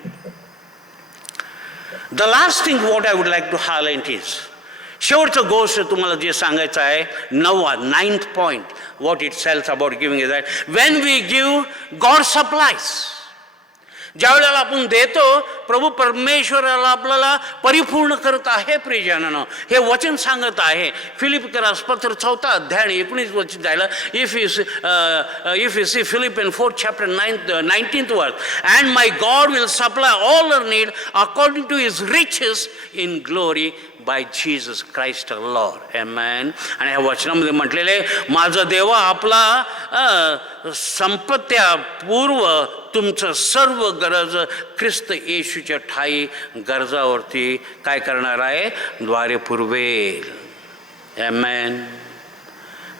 The last thing what I would like to highlight is, शेवटचं गोष्ट तुम्हाला जे सांगायचं आहे, 9th point, what it tells about giving is that when we give, God supplies. ज्या वेळेला आपण देतो प्रभू परमेश्वराला आपल्याला परिपूर्ण करत आहे प्रियजनांनो. हे वचन सांगत आहे फिलिपियरास पत्र 4 अध्याय 19 वचन जायला. If you see Philippians 4 chapter 19th verse, and my God will supply all your need according to his riches in glory by Jesus Christ our Lord. Amen. आणि ह्या वचनामध्ये म्हटलेले, माझा देवा आपला संपत्त्या पूर्व तुमचं सर्व गरज ख्रिस्त येशूच्या ठाई गरजावरती काय करणार आहे, द्वारे पुरवेल. Amen.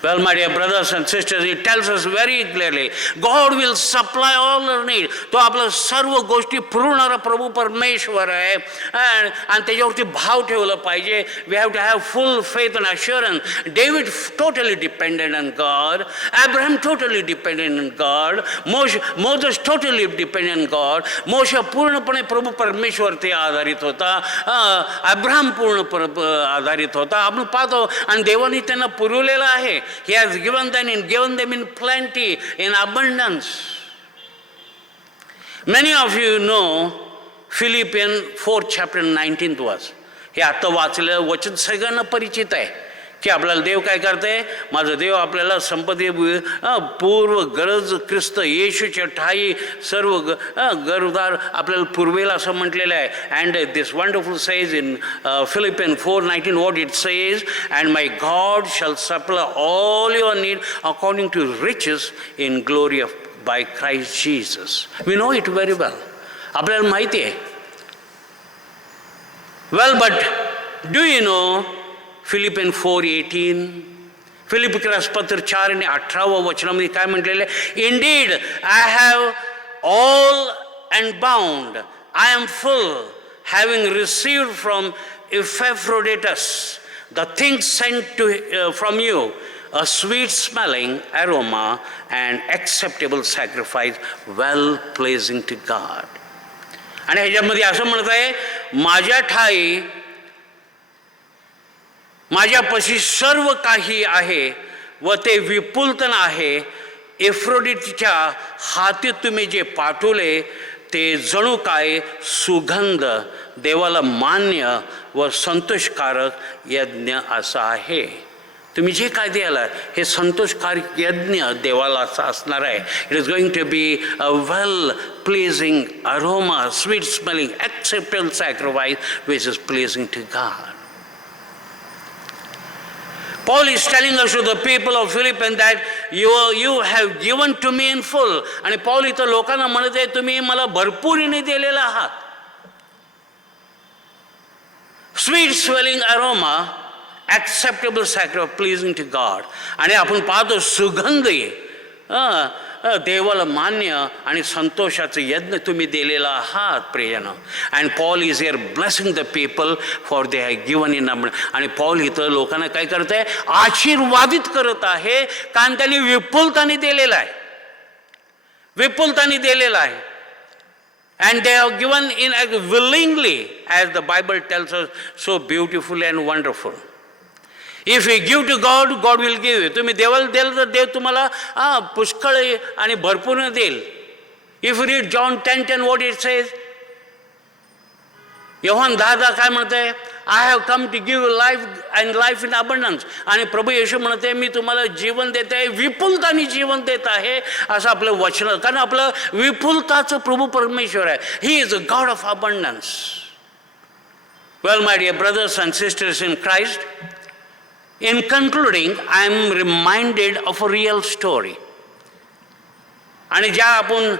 Well, my dear brothers and sisters, it tells us very clearly, God will supply all our need. तो आपला सर्व गोष्टी पुरवणारा प्रभू परमेश्वर आहे. आणि त्याच्यावरती भाव ठेवला पाहिजे. We have to have full faith and assurance. David totally dependent on God. Abraham totally dependent on God. Moses totally dependent on God. मोशे पूर्णपणे प्रभू परमेश्वरती आधारित होता. अब्राहम पूर्ण आधारित होता. आपण पाहतो आणि देवाने त्यांना पुरवलेलं आहे. He has given them in plenty, in abundance. Many of you know Philippians 4 chapter 19th verse. हे आता वाचलेलं वचन सगळ्यांना परिचित आहे की आपल्याला देव काय करते, माझा देव आपल्याला संपत्ती पूर्व गरज ख्रिस्त येशूच्या ठाई सर्व गरजदार आपल्याला पुरवेल असं म्हटलेलं आहे. And this wonderful says in Philippians 4:19 what it says, and my God shall supply all your need according to riches in glory of by Christ Jesus. We know it very well. आपल्याला माहिती आहे. Well, but do you know Philippians 4:18, फिलिपियरास पत्र 4 आणि 18 वचनामध्ये काय म्हटलेलं आहे, indeed I have all and bound, I am full, having received from Epaphroditus the things sent from you, a sweet smelling aroma and acceptable sacrifice, well pleasing to God. आणि ह्याच्यामध्ये असं म्हणत आहे, माझ्या ठाई माझ्यापाशी सर्व काही आहे व ते विपुलतन आहे, एफ्रोडिटच्या हाती तुम्ही जे पाठवले ते जणू काय सुगंध, देवाला मान्य व संतोषकारक यज्ञ असा आहे. तुम्ही जे काय द्याल हे संतोषकारक यज्ञ देवाला असा असणार आहे. It is going to be a well pleasing aroma, sweet smelling, acceptable sacrifice which is pleasing to God. Paul is telling us to the people of Philippians that you have given to me in full. आणि Paul इथं लोकांना म्हणत आहे तुम्ही मला भरपूरीने दिलेला आहात. Sweet swelling aroma, acceptable sacrifice, pleasing to God. आणि आपण पाहतो सुगंध देवाला मान्य आणि संतोषाचं यज्ञ तुम्ही दिलेला आहात प्रियजन. And Paul is here blessing the people for they have given in number. आणि पॉल इथं लोकांना काय करत आहे, आशीर्वादित करत आहे, कारण त्यांनी विपुलताने दिलेला आहे, विपुलताने दिलेला आहे. And they have given in willingly, as the Bible tells us so beautiful and wonderful. If you give to God, God will give you. तुम्ही देवाला दिलं तर देव तुम्हाला पुष्कळ आणि भरपूर देईल. If read John 10:10 what it says, योहान 10:10 काय म्हणतंय, I have come to give life and life in abundance. आणि प्रभू येशू म्हणते मी तुम्हाला जीवन देत आहे, विपुलताने जीवन देत आहे, असं आपलं वचन. कारण आपलं विपुलताचं प्रभू परमेश्वर आहे. He is a God of abundance. Well my dear brothers and sisters in Christ, in concluding, I am reminded of a real story. आणि ज्या आपण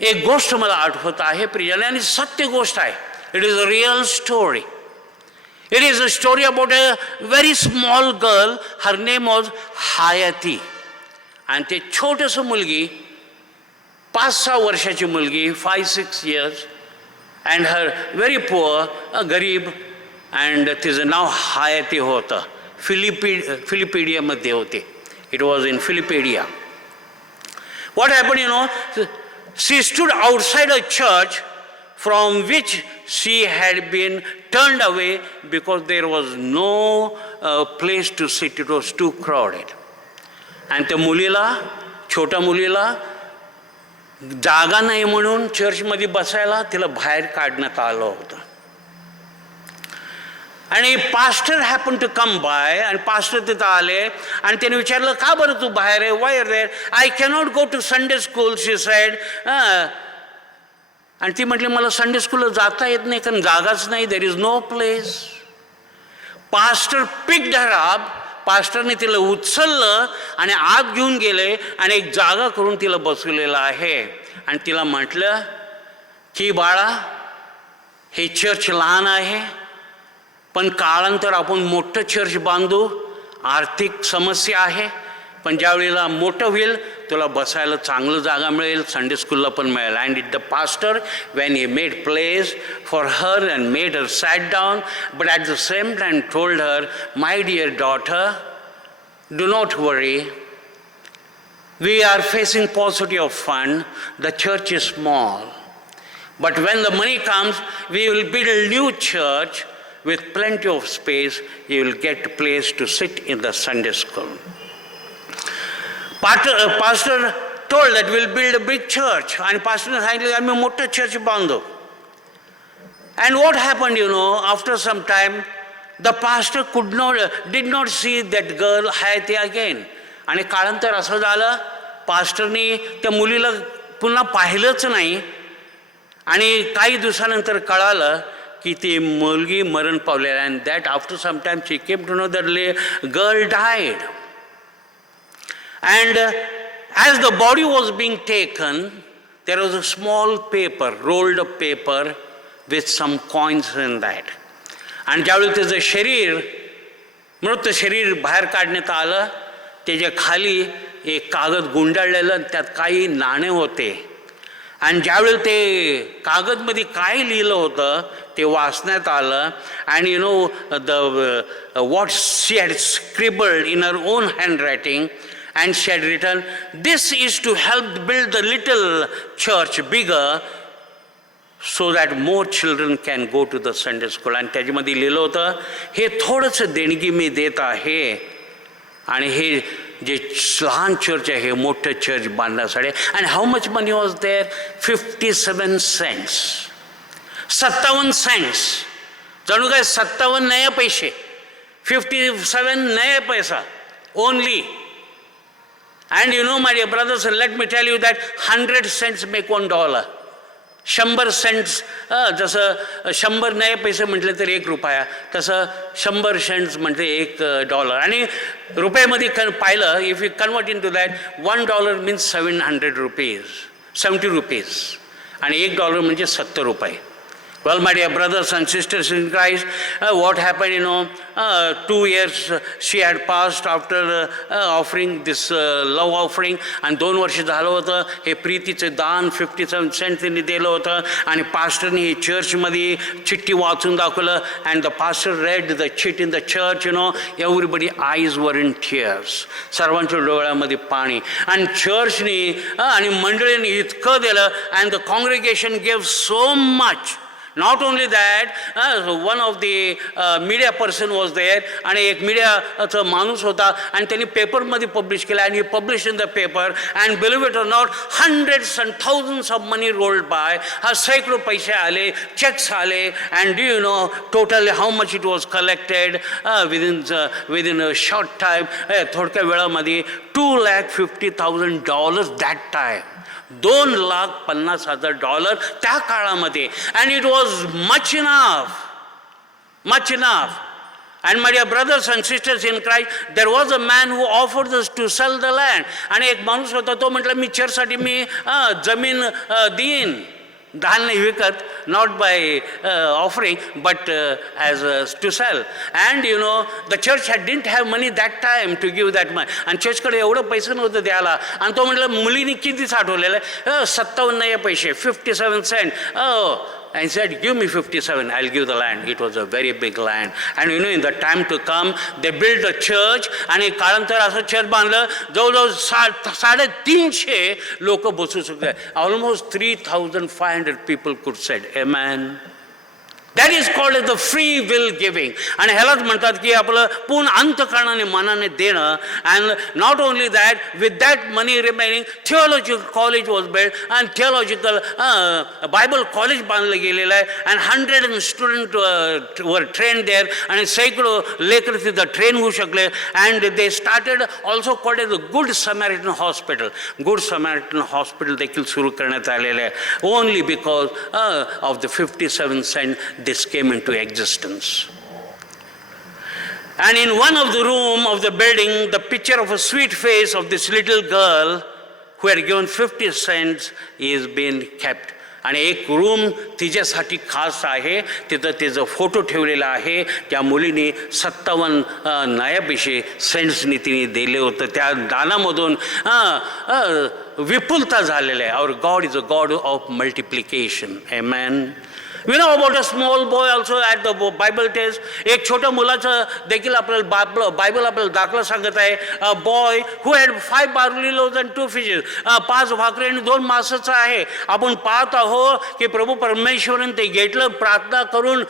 एक गोष्ट मला आठवत आहे प्रियजन, आणि सत्य गोष्ट आहे. It is a real story. It is a story about a very small girl. Her name was Hattie. आणि ते छोटंसं मुलगी, 5-6 वर्षाची मुलगी, 5-6 years, and her very poor, गरीब, अँड तिचं नाव हायती होतं. फिलिपिडियामध्ये होते. इट वॉज इन फिलिपेडिया. What happen, you know, she stood outside a church from which she had been turned away because there was no place to seat. It was too crowded. आणि त्या मुलीला, छोट्या मुलीला जागा नाही म्हणून चर्चमध्ये बसायला तिला बाहेर काढण्यात आलं होतं. आणि pastor happen to come by. आणि पास्टर तिथं आले आणि त्याने विचारलं का बरं तू बाहेर आहे, why are there. I cannot go to Sunday school, she said. आणि ती म्हटली मला संडे स्कूलला जाता येत नाही कारण जागाच नाही, there is no place. Pastor picked her up. पास्टरने तिला उचललं आणि आत घेऊन गेले आणि एक जागा करून तिला बसवलेलं आहे. आणि तिला म्हटलं की बाळा, हे चर्च लहान आहे, पण काळांतर आपण मोठं चर्च बांधू. आर्थिक समस्या आहे, पण ज्या वेळेला मोठं होईल तुला बसायला चांगलं जागा मिळेल, संडे स्कूलला पण मिळेल. And it the pastor when he made place for her and made her sat down, but at the same time told her, my dear daughter, do not worry, we are facing paucity of fund, the church is small, but when the money comes we will build new church with plenty of space. You will get a place to sit in the Sunday school. Pastor told that we'll build a big church. And pastor सांगितलं आम्ही मोठं church बांधू. And what happened, you know, after some time, the pastor did not see that girl Hayati again. आणि काळांतर असं झालं, पास्टरनी त्या मुलीला पुन्हा पाहिलंच नाही. आणि काही दिवसानंतर कळालं की ती मुलगी मरण पावलेली. And that after some time she came to know that girl died. And as the body was being taken, there was a small paper, rolled up paper with some coins in that. आणि ज्यावेळी त्याचं शरीर, मृत शरीर बाहेर काढण्यात आलं, त्याच्या खाली एक कागद गुंडाळलेलं, त्यात काही नाणे होते. आणि ज्यावेळी ते कागदमध्ये काय लिहिलं होतं ते वाचण्यात आलं. And you know what she had scribbled in her own handwriting, and she had written, this is to help build the little church bigger so that more children can go to the Sunday school. आणि त्याच्यामध्ये लिहिलं होतं, हे थोडंसं देणगी मी देत आहे आणि हे जे लहान चर्च आहे हे मोठं चर्च बांधण्यासाठी. And how much money was there? 57 cents. 57 cents. जणू काय 57 नये पैसे. 57 नये पैसा only. And you know, my dear brothers, let me tell you that 100 cents make $1. 100 cents, जसं 100 नये पैसे म्हटले तर ₹1, तसं 100 सेंट्स म्हणजे $1. आणि रुपयामध्ये पाहिलं, if you convert into that, $1 means 700 rupees, 70 rupees. आणि $1 म्हणजे 70 रुपये. Well, my dear brothers and sisters in Christ, what happened, 2 years she had passed after offering this love offering, आणि 2 वर्ष झालं होतं हे प्रीतीचं दान 57 सेंट त्यांनी दिलं होतं. आणि पास्टरने हे चर्चमध्ये चिठ्ठी वाचून दाखवलं. And the pastor read the chit in the church. Everybody eyes were in tears. सर्वांच्या डोळ्यामध्ये पाणी. आणि चर्चनी आणि मंडळींनी इतकं दिलं. And the congregation gave so much. Not only that, one of the media person was there, आणि एक मीडियाचा माणूस होता आणि त्यांनी पेपरमध्ये पब्लिश केलं. आणि he published in the paper, and believe it or not, hundreds and thousands of money rolled by. सैकड़ो पैसे आले, चेक्स आले. and do you know totally how much it was collected within a short time? थोडक्या वेळामध्ये $250,000 that time. $2,50,000 त्या काळामध्ये. And it was much enough, much enough. And my dear brothers and sisters in Christ, there was a man who offered us to sell the land. आणि एक माणूस होता, तो म्हटला मी चर्चसाठी मी जमीन देईन, धान नाही विकत, not by offering but as to sale. And the church didn't have money that time to give that money. आणि चर्चकडे एवढं पैसे नव्हतं द्यायला. आणि तो म्हटलं मुलीने किती साठवलेलं आहे? 57 नये पैसे, 57 Saint. And said, give me 57, I'll give the land. It was a very big land. And in the time to come, they built a church. आणि काळांतर असं चर्च बांधलं, जवळजवळ 350 लोक बसू शकले. Almost 3,500 people could sit. Amen. That is called as the free will giving. आणि ह्यालाच म्हणतात की आपलं पूर्ण अंतःकरणाने मनाने देणं. And not only that, with that money remaining theological college was build. And theological Bible college बांधलं गेलेलं आहे. And 100 student were train there. आणि सैकडो लेकर तिथं ट्रेन होऊ शकले. And they started also called as the good Samaritan hospital. Good Samaritan hospital देखील सुरू करण्यात आलेलं आहे. Only because of the 57 cent this came into existence. And in one of the room of the building, the picture of a sweet face of this little girl who had given 50 cents is being kept. आणि एक room तिच्यासाठी खास आहे, तिथं तिचं photo ठेवलेला आहे. त्या मुलीने 57 नया पैसे सेंट्सनी तिने दिले होतं. त्या दानामधून विपुलता झालेलं आहे. Our God is a God of multiplication. Amen. We know about a small boy also at the Bible test. एक छोट्या मुलाचं देखील आपल्याला बायबल आपल्याला दाखला सांगत आहे. A boy who had 5 barley loaves and 2 fishes. 5 भाकरी आणि 2 मासाचं आहे. आपण पाहत आहोत की प्रभू परमेश्वराने ते घेतलं, प्रार्थना करून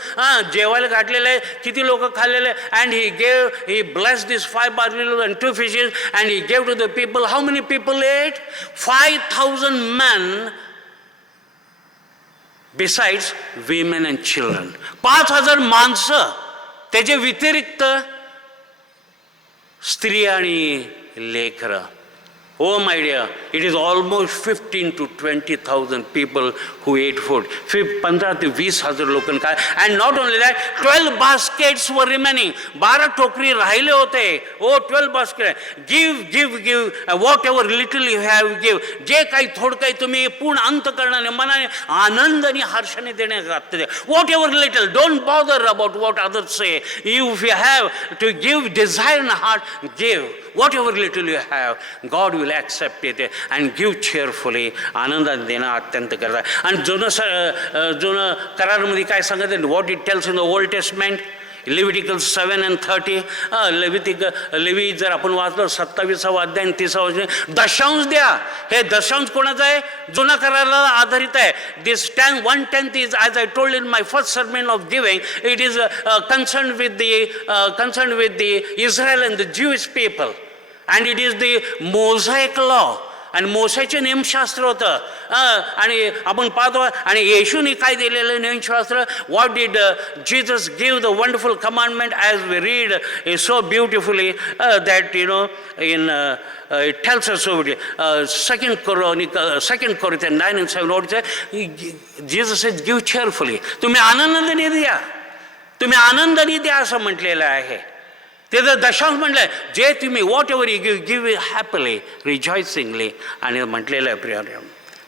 जेवायला घातलेलं आहे. किती लोक खाल्लेले. and he blessed these 5 barley loaves and 2 fishes and he gave to the people. How many people ate? 5,000 men. Besides women and children. 5,000 माणसं. त्याच्या व्यतिरिक्त स्त्री आणि लेकरं. Oh my dear, it is almost 15 to 20,000 people who ate food. 15 ते 20,000 लोकांना काय. And not only that, 12 baskets were remaining. 12 टोकरी राहिले होते. Oh, 12 baskets. Give, whatever little you have, give. जे काही थोडं काही तुम्ही पूर्ण अंतःकरणाने मनाने आनंद आणि हर्षाने देण्यात द्या. Whatever little, don't bother about what others say. If you have to give desire in heart, give. Whatever little you have, God will accept it and give cheerfully. आनंदाने देणं अत्यंत करतात. आणि जुनं करारामध्ये काय सांगत, what it tells in the Old Testament, Leviticus 7 and 30. Levy जर आपण वाचलं 27वा अध्याय आणि 30वा वचन, दशांश द्या. हे दशांश कोणाचं आहे? जुना कराराला आधारित आहे. This 1/10 is, as I told in my first sermon of giving, it is concerned with the Israel and the Jewish people. and it is the Mosaic law. आणि मोसेचे नियमशास्त्र होतं. आणि आपण पाहतो आणि येशूने काय दिलेलं नियमशास्त्र. What did Jesus give the wonderful commandment as we read is so beautifully that you know in it tells us over here, Second Corinthians 9:7, what it says? Jesus says, give cheerfully. तुम्ही आनंदाने द्या, तुम्ही आनंदाने द्या असं म्हटलेलं आहे. ते जर दशांश म्हटलंय, जे तुम्ही whatever you give happily rejoicingly आणि म्हटलेलं आहे प्रिय.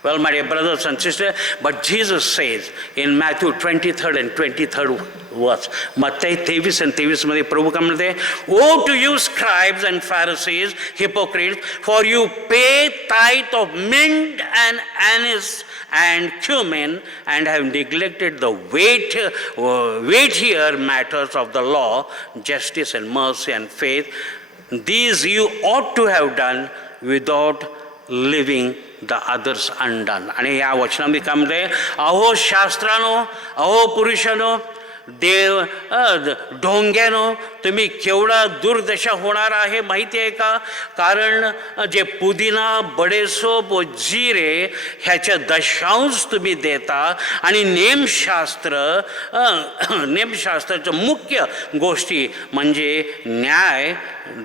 Well, my dear brothers and sisters, but Jesus says in Matthew 23rd and 23rd verse, मत्तई 23 and 23 मध्ये प्रभू काय म्हणते, Woe to you scribes and Pharisees, hypocrites, for you pay tithe of mint and anise and cumin and have neglected the weightier matters of the law, justice and mercy and faith. These you ought to have done without living the others undone. आणि या वचनामध्ये काय म्हणते, अहो शास्त्रानो, अहो पुरुषानो, देव ढोंग्यानो, तुम्ही केवढा दुर्दशा होणार आहे माहिती आहे का. कारण जे पुदिना, बडेसोप व जिरे ह्याच्या दशांश तुम्ही देता आणि नेमशास्त्राच्या मुख्य गोष्टी म्हणजे न्याय,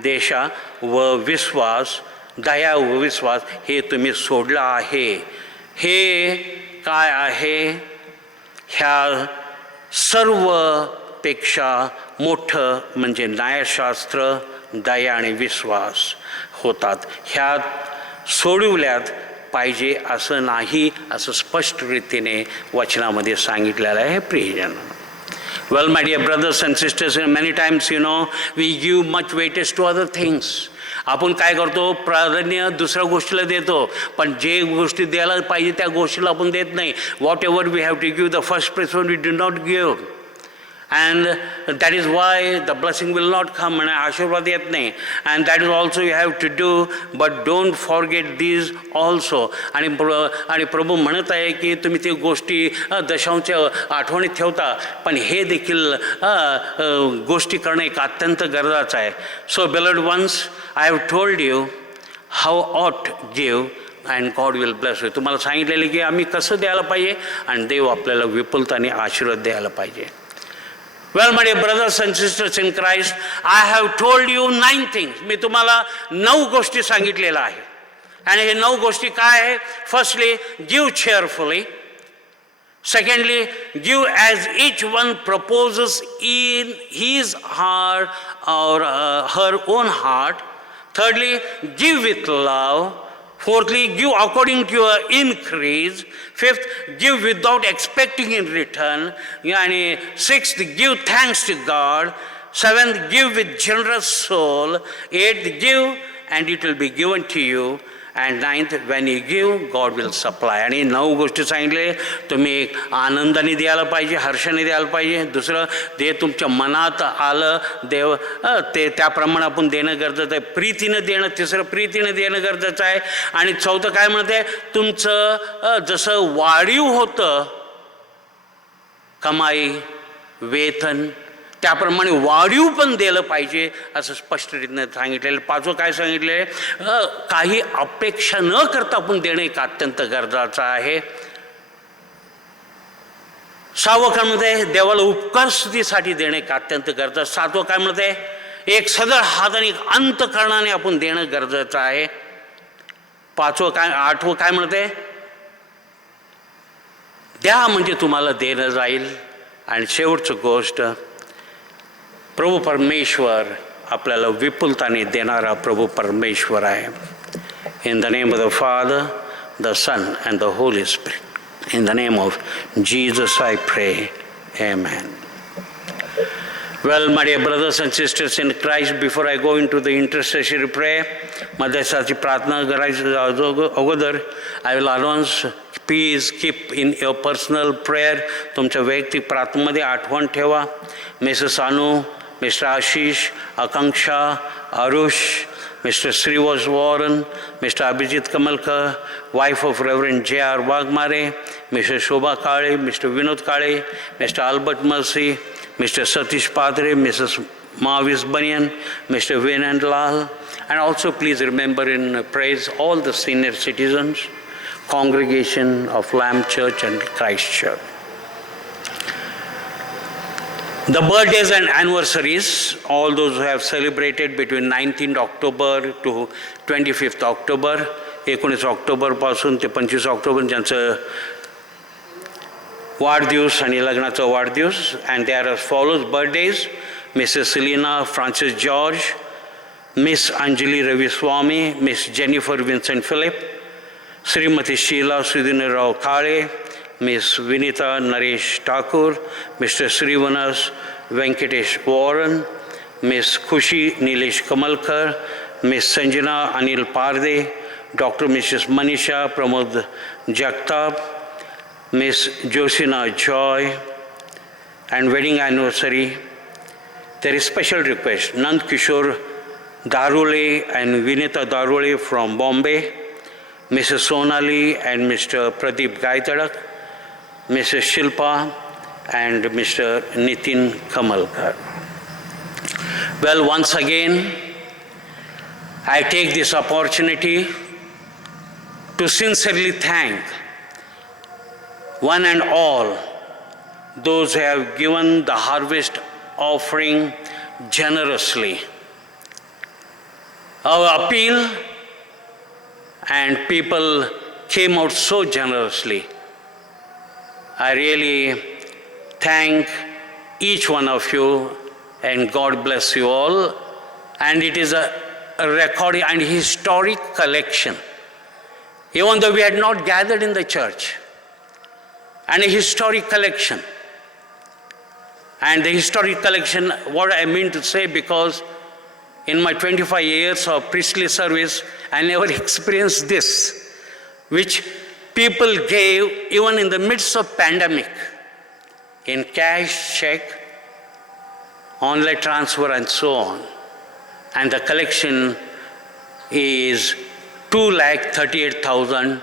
देशा व विश्वास, दया व विश्वास हे तुम्ही सोडला आहे. हे काय आहे, ह्या सर्वपेक्षा मोठं म्हणजे न्यायशास्त्र, दया आणि विश्वास होतात. ह्यात सोडवल्यात पाहिजे असं नाही, असं स्पष्ट रीतीने वचनामध्ये सांगितलेलं आहे प्रियजन. Well, my dear brothers and sisters, many times, we give much weightage to other things. आपण काय करतो, प्राधान्य दुसऱ्या गोष्टीला देतो, पण जे गोष्टी द्यायला पाहिजे त्या गोष्टीला आपण देत नाही. Whatever we have to give the first preference we do not give, and that is why the blessing will not come आणि आशीर्वाद येत नाही. and that is also you have to do, but don't forget these also. आणि प्रभू म्हणत आहे की तुम्ही ते गोष्टी दशांच्या आठवणीत ठेवता, पण हे देखील गोष्टी करणं एक अत्यंत गरजेचं आहे. So beloved ones, I have told you how ought give and God will bless you. तुम्हाला सांगितलेले की आम्ही कसं द्यायला पाहिजे आणि देव आपल्याला विपुलताने आशीर्वाद द्यायला पाहिजे. Well, my dear brothers and sisters in Christ, I have told you 9 things. मी तुम्हाला 9 गोष्टी सांगितलेल्या आहे. आणि हे 9 गोष्टी काय आहे. Firstly, give cheerfully. Secondly, give as each one proposes in his heart or her own heart. Thirdly, give with love. Fourthly, give according to your increase. Fifth, give without expecting in return. And sixth, give thanks to God. Seventh, give with generous soul. Eighth, give and it will be given to you. And ninth, when you give, God will supply. आणि 9 गोष्टी सांगितले. तुम्ही एक आनंदाने द्यायला पाहिजे, हर्षाने द्यायला पाहिजे. दुसरं, ते तुमच्या मनात आलं देव ते त्याप्रमाणे आपण देणं गरजेचं आहे. प्रीतीनं देणं. तिसरं, प्रीतीनं देणं गरजेचं आहे. आणि चौथं काय म्हणते, तुमचं जसं वाढीव होतं कमाई, वेतन, त्याप्रमाणे वाढीव पण दिलं पाहिजे असं स्पष्ट रीतीने सांगितलेलं. पाचवं काय सांगितले, काही अपेक्षा न करता आपण देणं एक अत्यंत गरजेचं आहे. सहावं काय म्हणते, देवाला उपकार स्तुतीसाठी देणं एक अत्यंत गरजेचं. सातवं काय म्हणते, एक सदळ हाताने एक अंतःकरणाने आपण देणं गरजेचं आहे. आठवं काय म्हणते, द्या म्हणजे तुम्हाला देणं जाईल. आणि शेवटची गोष्ट, प्रभू परमेश्वर आपल्याला विपुलताने देणारा प्रभू परमेश्वर आहे. In the name of the Father, the Son and the Holy Spirit. In the name of Jesus I pray. Amen. Well, my dear brothers and sisters in Christ, before I go into the intercessory prayer, मध्यस्थाची प्रार्थना करायच्या अगोदर I will announce, please keep in your personal prayer, तुमच्या वैयक्तिक प्रार्थनेमध्ये आठवण ठेवा. Mrs Sanu, mister Ashish, Akanksha, Aarush, Mr. Srivas Warren, Mr. Abhijit Kamalkar, wife of Reverend J.R. Wagmare, Mr. Shobha Kale, Mr. Vinod Kale, Mr. Albert Mercy, Mr. Satish Padre, Mrs. Mavis Banyan, Mr. Vinand Lal, and also please remember in praise all the senior citizens, congregation of Lamb Church and Christ Church. The birthdays and anniversaries, all those who have celebrated between 19th October to 25th October, 19 October पासून ते 25 October ज्यांचं वाढदिवस आणि लग्नाचा वाढदिवस, and they are as follows birthdays: Mrs. Selina Francis George, Miss Anjali Raviswamy, Miss Jennifer Vincent Philip, Srimati Sheila Sudhir Rao Kale, Miss Vinita Naresh Thakur, Mr. Srivanas Venkatesh Warren, Miss Khushi Nilesh Kamalkar, Miss Sanjana Anil Parde, Dr. Mrs. Manisha Pramod Jagtap, Miss Josina Joy, and wedding anniversary. There is special request, Nand Kishore Darule and Vinita Darule from Bombay, Mrs. Sonali and Mr. Pradeep Gaitadak, Mrs. Shilpa and Mr. Nitin Kamalkar. Well, once again, I take this opportunity to sincerely thank one and all those who have given the harvest offering generously. Our appeal and people came out so generously. I really thank each one of you and God bless you all. And it is a recording and historic collection. Even though we had not gathered in the church, and a historic collection. And the historic collection, what I mean to say, because in my 25 years of priestly service, I never experienced this, which people gave even in the midst of pandemic, in cash, check, online transfer, and so on. And the collection is 2,38,000,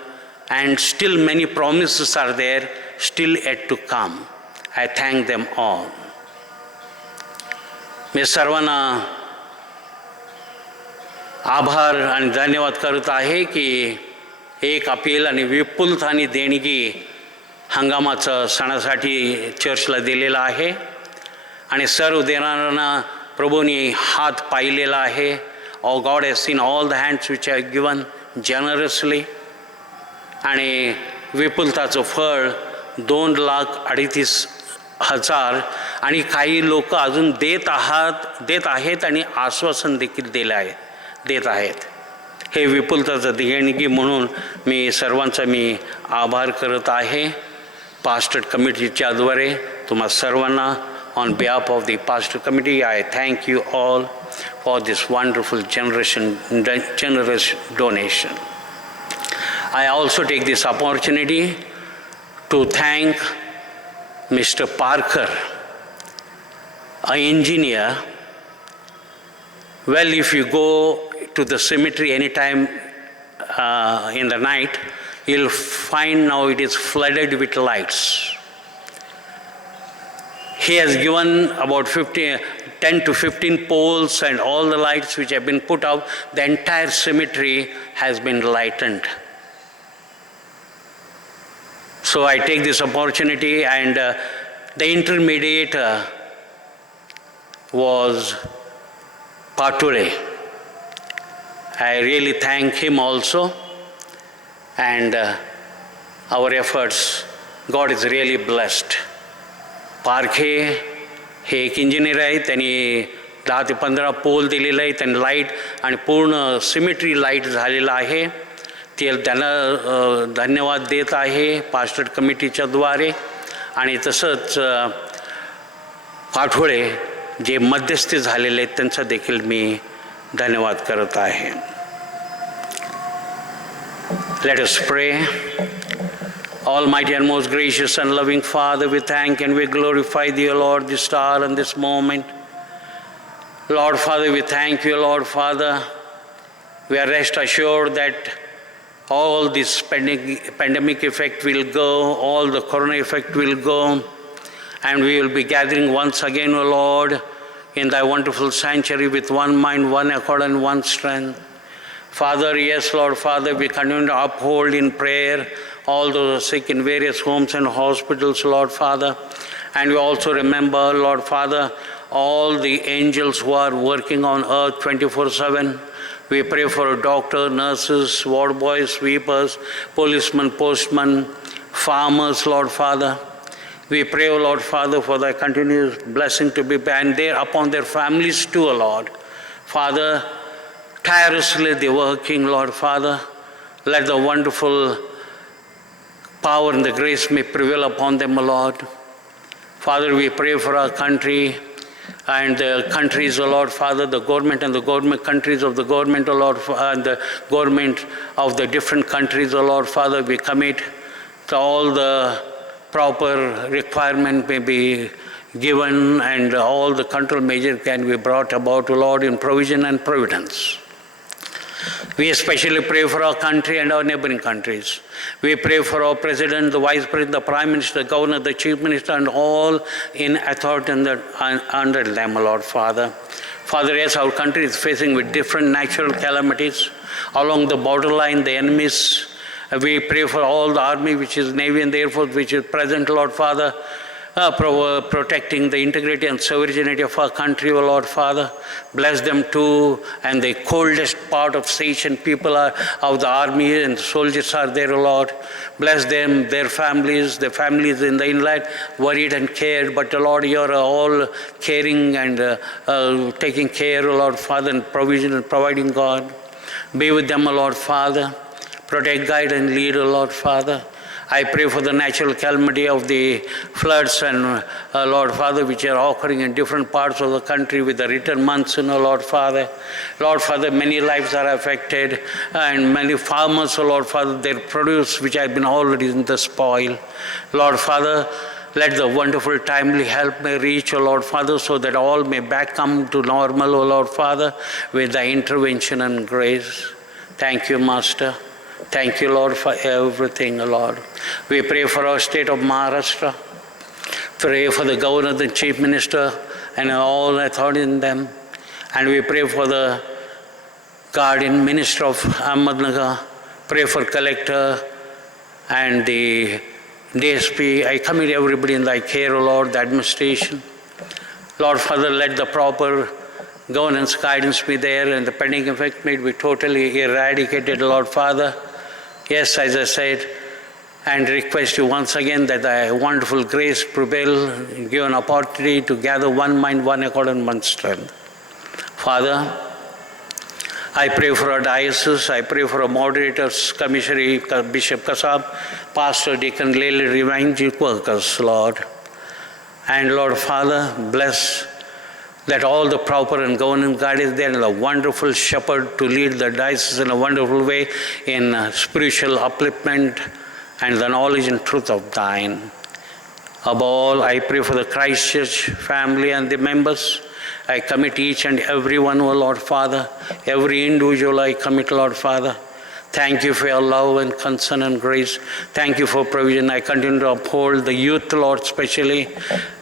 and still many promises are there, still yet to come. I thank them all. मी सर्वांना आभार आणि धन्यवाद करत आहे की एक appeal आणि विपुलतानी देणगी हंगामाचं सणासाठी चर्चला दिलेला आहे आणि सर्व देणाऱ्यांना प्रभूंनी हात पाहिलेला आहे. Oh, God has seen all the hands which are given generously. आणि विपुलताचं फळ 2,38,000 आणि काही लोक अजून देत आहेत आणि आश्वासन देखील देत आहेत. हे विपुलताचं देणगी म्हणून मी सर्वांचा आभार करत आहे. पास्टर कमिटीच्या द्वारे तुम्हा सर्वांना on behalf of the pastor committee, I thank you all for this wonderful generous donation. I also take this opportunity to thank Mr. Parker, an engineer. Well, if you go to the cemetery anytime in the night, you'll find now it is flooded with lights. He has given about 10 to 15 poles and all the lights which have been put out. The entire cemetery has been lightened. So I take this opportunity, and the intermediate was Pature. I really thank him also, and our efforts, God is really blessed. Parkhe हे एक engineer आहेत. त्यांनी 10 ते 15 pole दिलेले आहेत आणि light आणि पूर्ण सिमेट्री लाईट झालेला आहे. ते त्यांना धन्यवाद देत आहे पास्टर कमिटीच्या द्वारे. आणि तसंच पाठोळे जे मध्यस्थी झालेले आहेत त्यांचा देखील मी धन्यवाद करत आहे. Let us pray. Almighty and most gracious and loving Father, we thank and we glorify Thee, O Lord, this hour and this moment. Lord Father, we thank You, Lord Father, We are rest assured that all this pandemic effect will go, all the corona effect will go, and we will be gathering once again, O Lord, in thy wonderful sanctuary with one mind, one accord, and one strength. Father, yes, Lord, Father, we continue to uphold in prayer all those sick in various homes and hospitals, Lord, Father. And we also remember, Lord, Father, all the angels who are working on earth 24/7. We pray for doctors, nurses, ward boys, sweepers, policemen, postmen, farmers, Lord, Father. We pray, O Lord, Father, for thy continuous blessing to be and upon their families too, O Lord. Father, tirelessly they working, Lord, Father. Let the wonderful power and the grace may prevail upon them, O Lord. Father, we pray for our country and the countries, O Lord, Father, the government and the government countries of the government, O Lord, and the government of the different countries, O Lord, Father. We commit to all the proper requirement may be given and all the control measures can be brought about, O Lord, in provision and providence. We especially pray for our country and our neighboring countries. We pray for our President, the Vice President, the Prime Minister, the Governor, the Chief Minister, and all in authority under them, Lord Father. Father, yes, our country is facing with different natural calamities. Along the borderline, the enemies, we pray for all the Army, which is Navy and the Air Force, which is present, Lord Father, protecting the integrity and sovereignty of our country, O Lord Father. Bless them too, and the coldest part of station people are of the army and soldiers are there, O Lord. Bless them, their families, the families in the inland, worried and cared, but O Lord, you are all caring and taking care, O Lord Father, and provision and providing God. Be with them, O Lord Father. Protect, guide, and lead, O Lord Father. I pray for the natural calamity of the floods and Lord Father, which are occurring in different parts of the country with the return monsoon, O Lord Father. Lord Father, many lives are affected and many farmers, O Lord Father, their produce which have been already in the spoil. Lord Father, let the wonderful timely help may reach, O Lord Father, so that all may back come to normal, O Lord Father, with the intervention and grace. Thank you, Master. Thank you, Lord, for everything, Lord. We pray for our state of Maharashtra. Pray for the Governor, the Chief Minister, and all authority in them. And we pray for the Guardian Minister of Ahmednagar. Pray for Collector and the DSP. I commit everybody in thy care, O Lord, the administration. Lord Father, let the proper governance, guidance be there, and the pending effect may be totally eradicated, Lord Father. Yes, as I said, and request you once again that thy wonderful grace prevail, give an opportunity to gather one mind, one accord, and one strength. Father, I pray for our diocese, I pray for our moderators, Commissary Bishop Kasab, Pastor Deacon Lely, Evangelical workers, Lord. And Lord Father, bless that all the proper and governing God is there, and the wonderful shepherd to lead the diocese in a wonderful way in spiritual upliftment and the knowledge and truth of thine. Above all, I pray for the Christ Church family and the members. I commit each and every one, O Lord Father. Every individual I commit, Lord Father. Thank you for your love and concern and grace. Thank you for provision. I continue to uphold the youth, Lord, especially.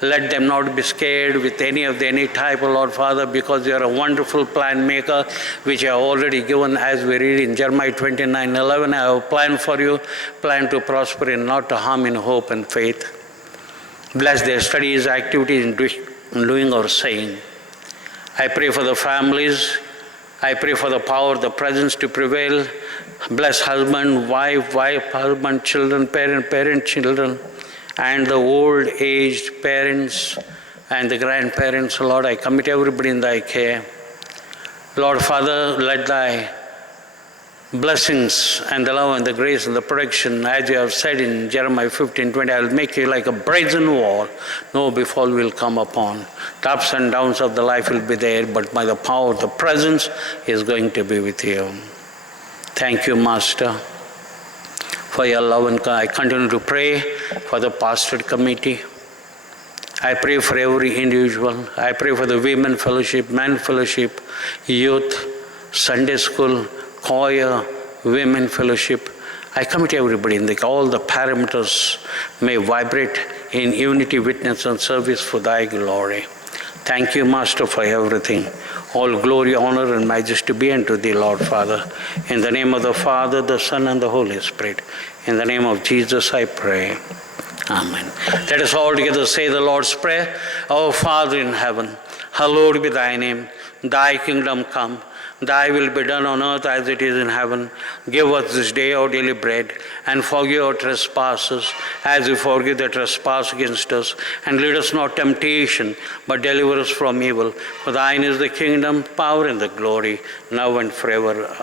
Let them not be scared with any type, Lord Father, because you are a wonderful plan maker, which I have already given as we read in Jeremiah 29:11. I have a plan for you, plan to prosper and not to harm, in hope and faith. Bless their studies, activities, in doing or saying. I pray for the families. I pray for the power, the presence to prevail. Bless husband, wife, husband, children, parent, children, and the old-aged parents and the grandparents. Lord, I commit everybody in thy care. Lord Father, let thy blessings and the love and the grace and the protection, as you have said in Jeremiah 15:20, I will make you like a brazen wall. No befall will come upon. The ups and downs of the life will be there, but by the power, the presence is going to be with you. Thank you, Master, for your love and I continue to pray for the pastorate committee. I pray for every individual. I pray for the women fellowship, men fellowship, youth, Sunday school, choir, women fellowship. I commit everybody in all the parameters may vibrate in unity, witness, and service for thy glory. Thank you, Master, for everything. All glory, honor, and majesty be unto thee, Lord Father. In the name of the Father, the Son, and the Holy Spirit. In the name of Jesus, I pray. Amen. Let us all together say the Lord's Prayer. Our Father in heaven, hallowed be thy name. Thy kingdom come. Thy will be done on earth as it is in heaven. Give us this day our daily bread, and forgive our trespasses, as we forgive the trespass against us. And lead us not temptation, but deliver us from evil. For thine is the kingdom, power, and the glory, now and forever.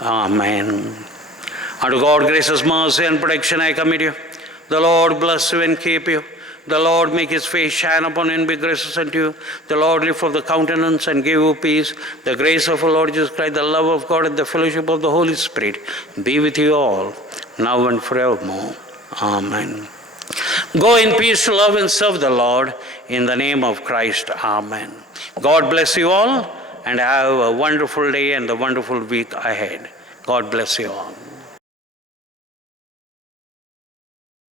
Amen. Unto God, gracious mercy and protection I commit you. The Lord bless you and keep you. The Lord make his face shine upon you and be gracious unto you. The Lord lift up the countenance and give you peace. The grace of our Lord Jesus Christ, the love of God, and the fellowship of the Holy Spirit be with you all, now and forevermore. Amen. Go in peace to love and serve the Lord in the name of Christ. Amen. God bless you all, and have a wonderful day and a wonderful week ahead. God bless you all.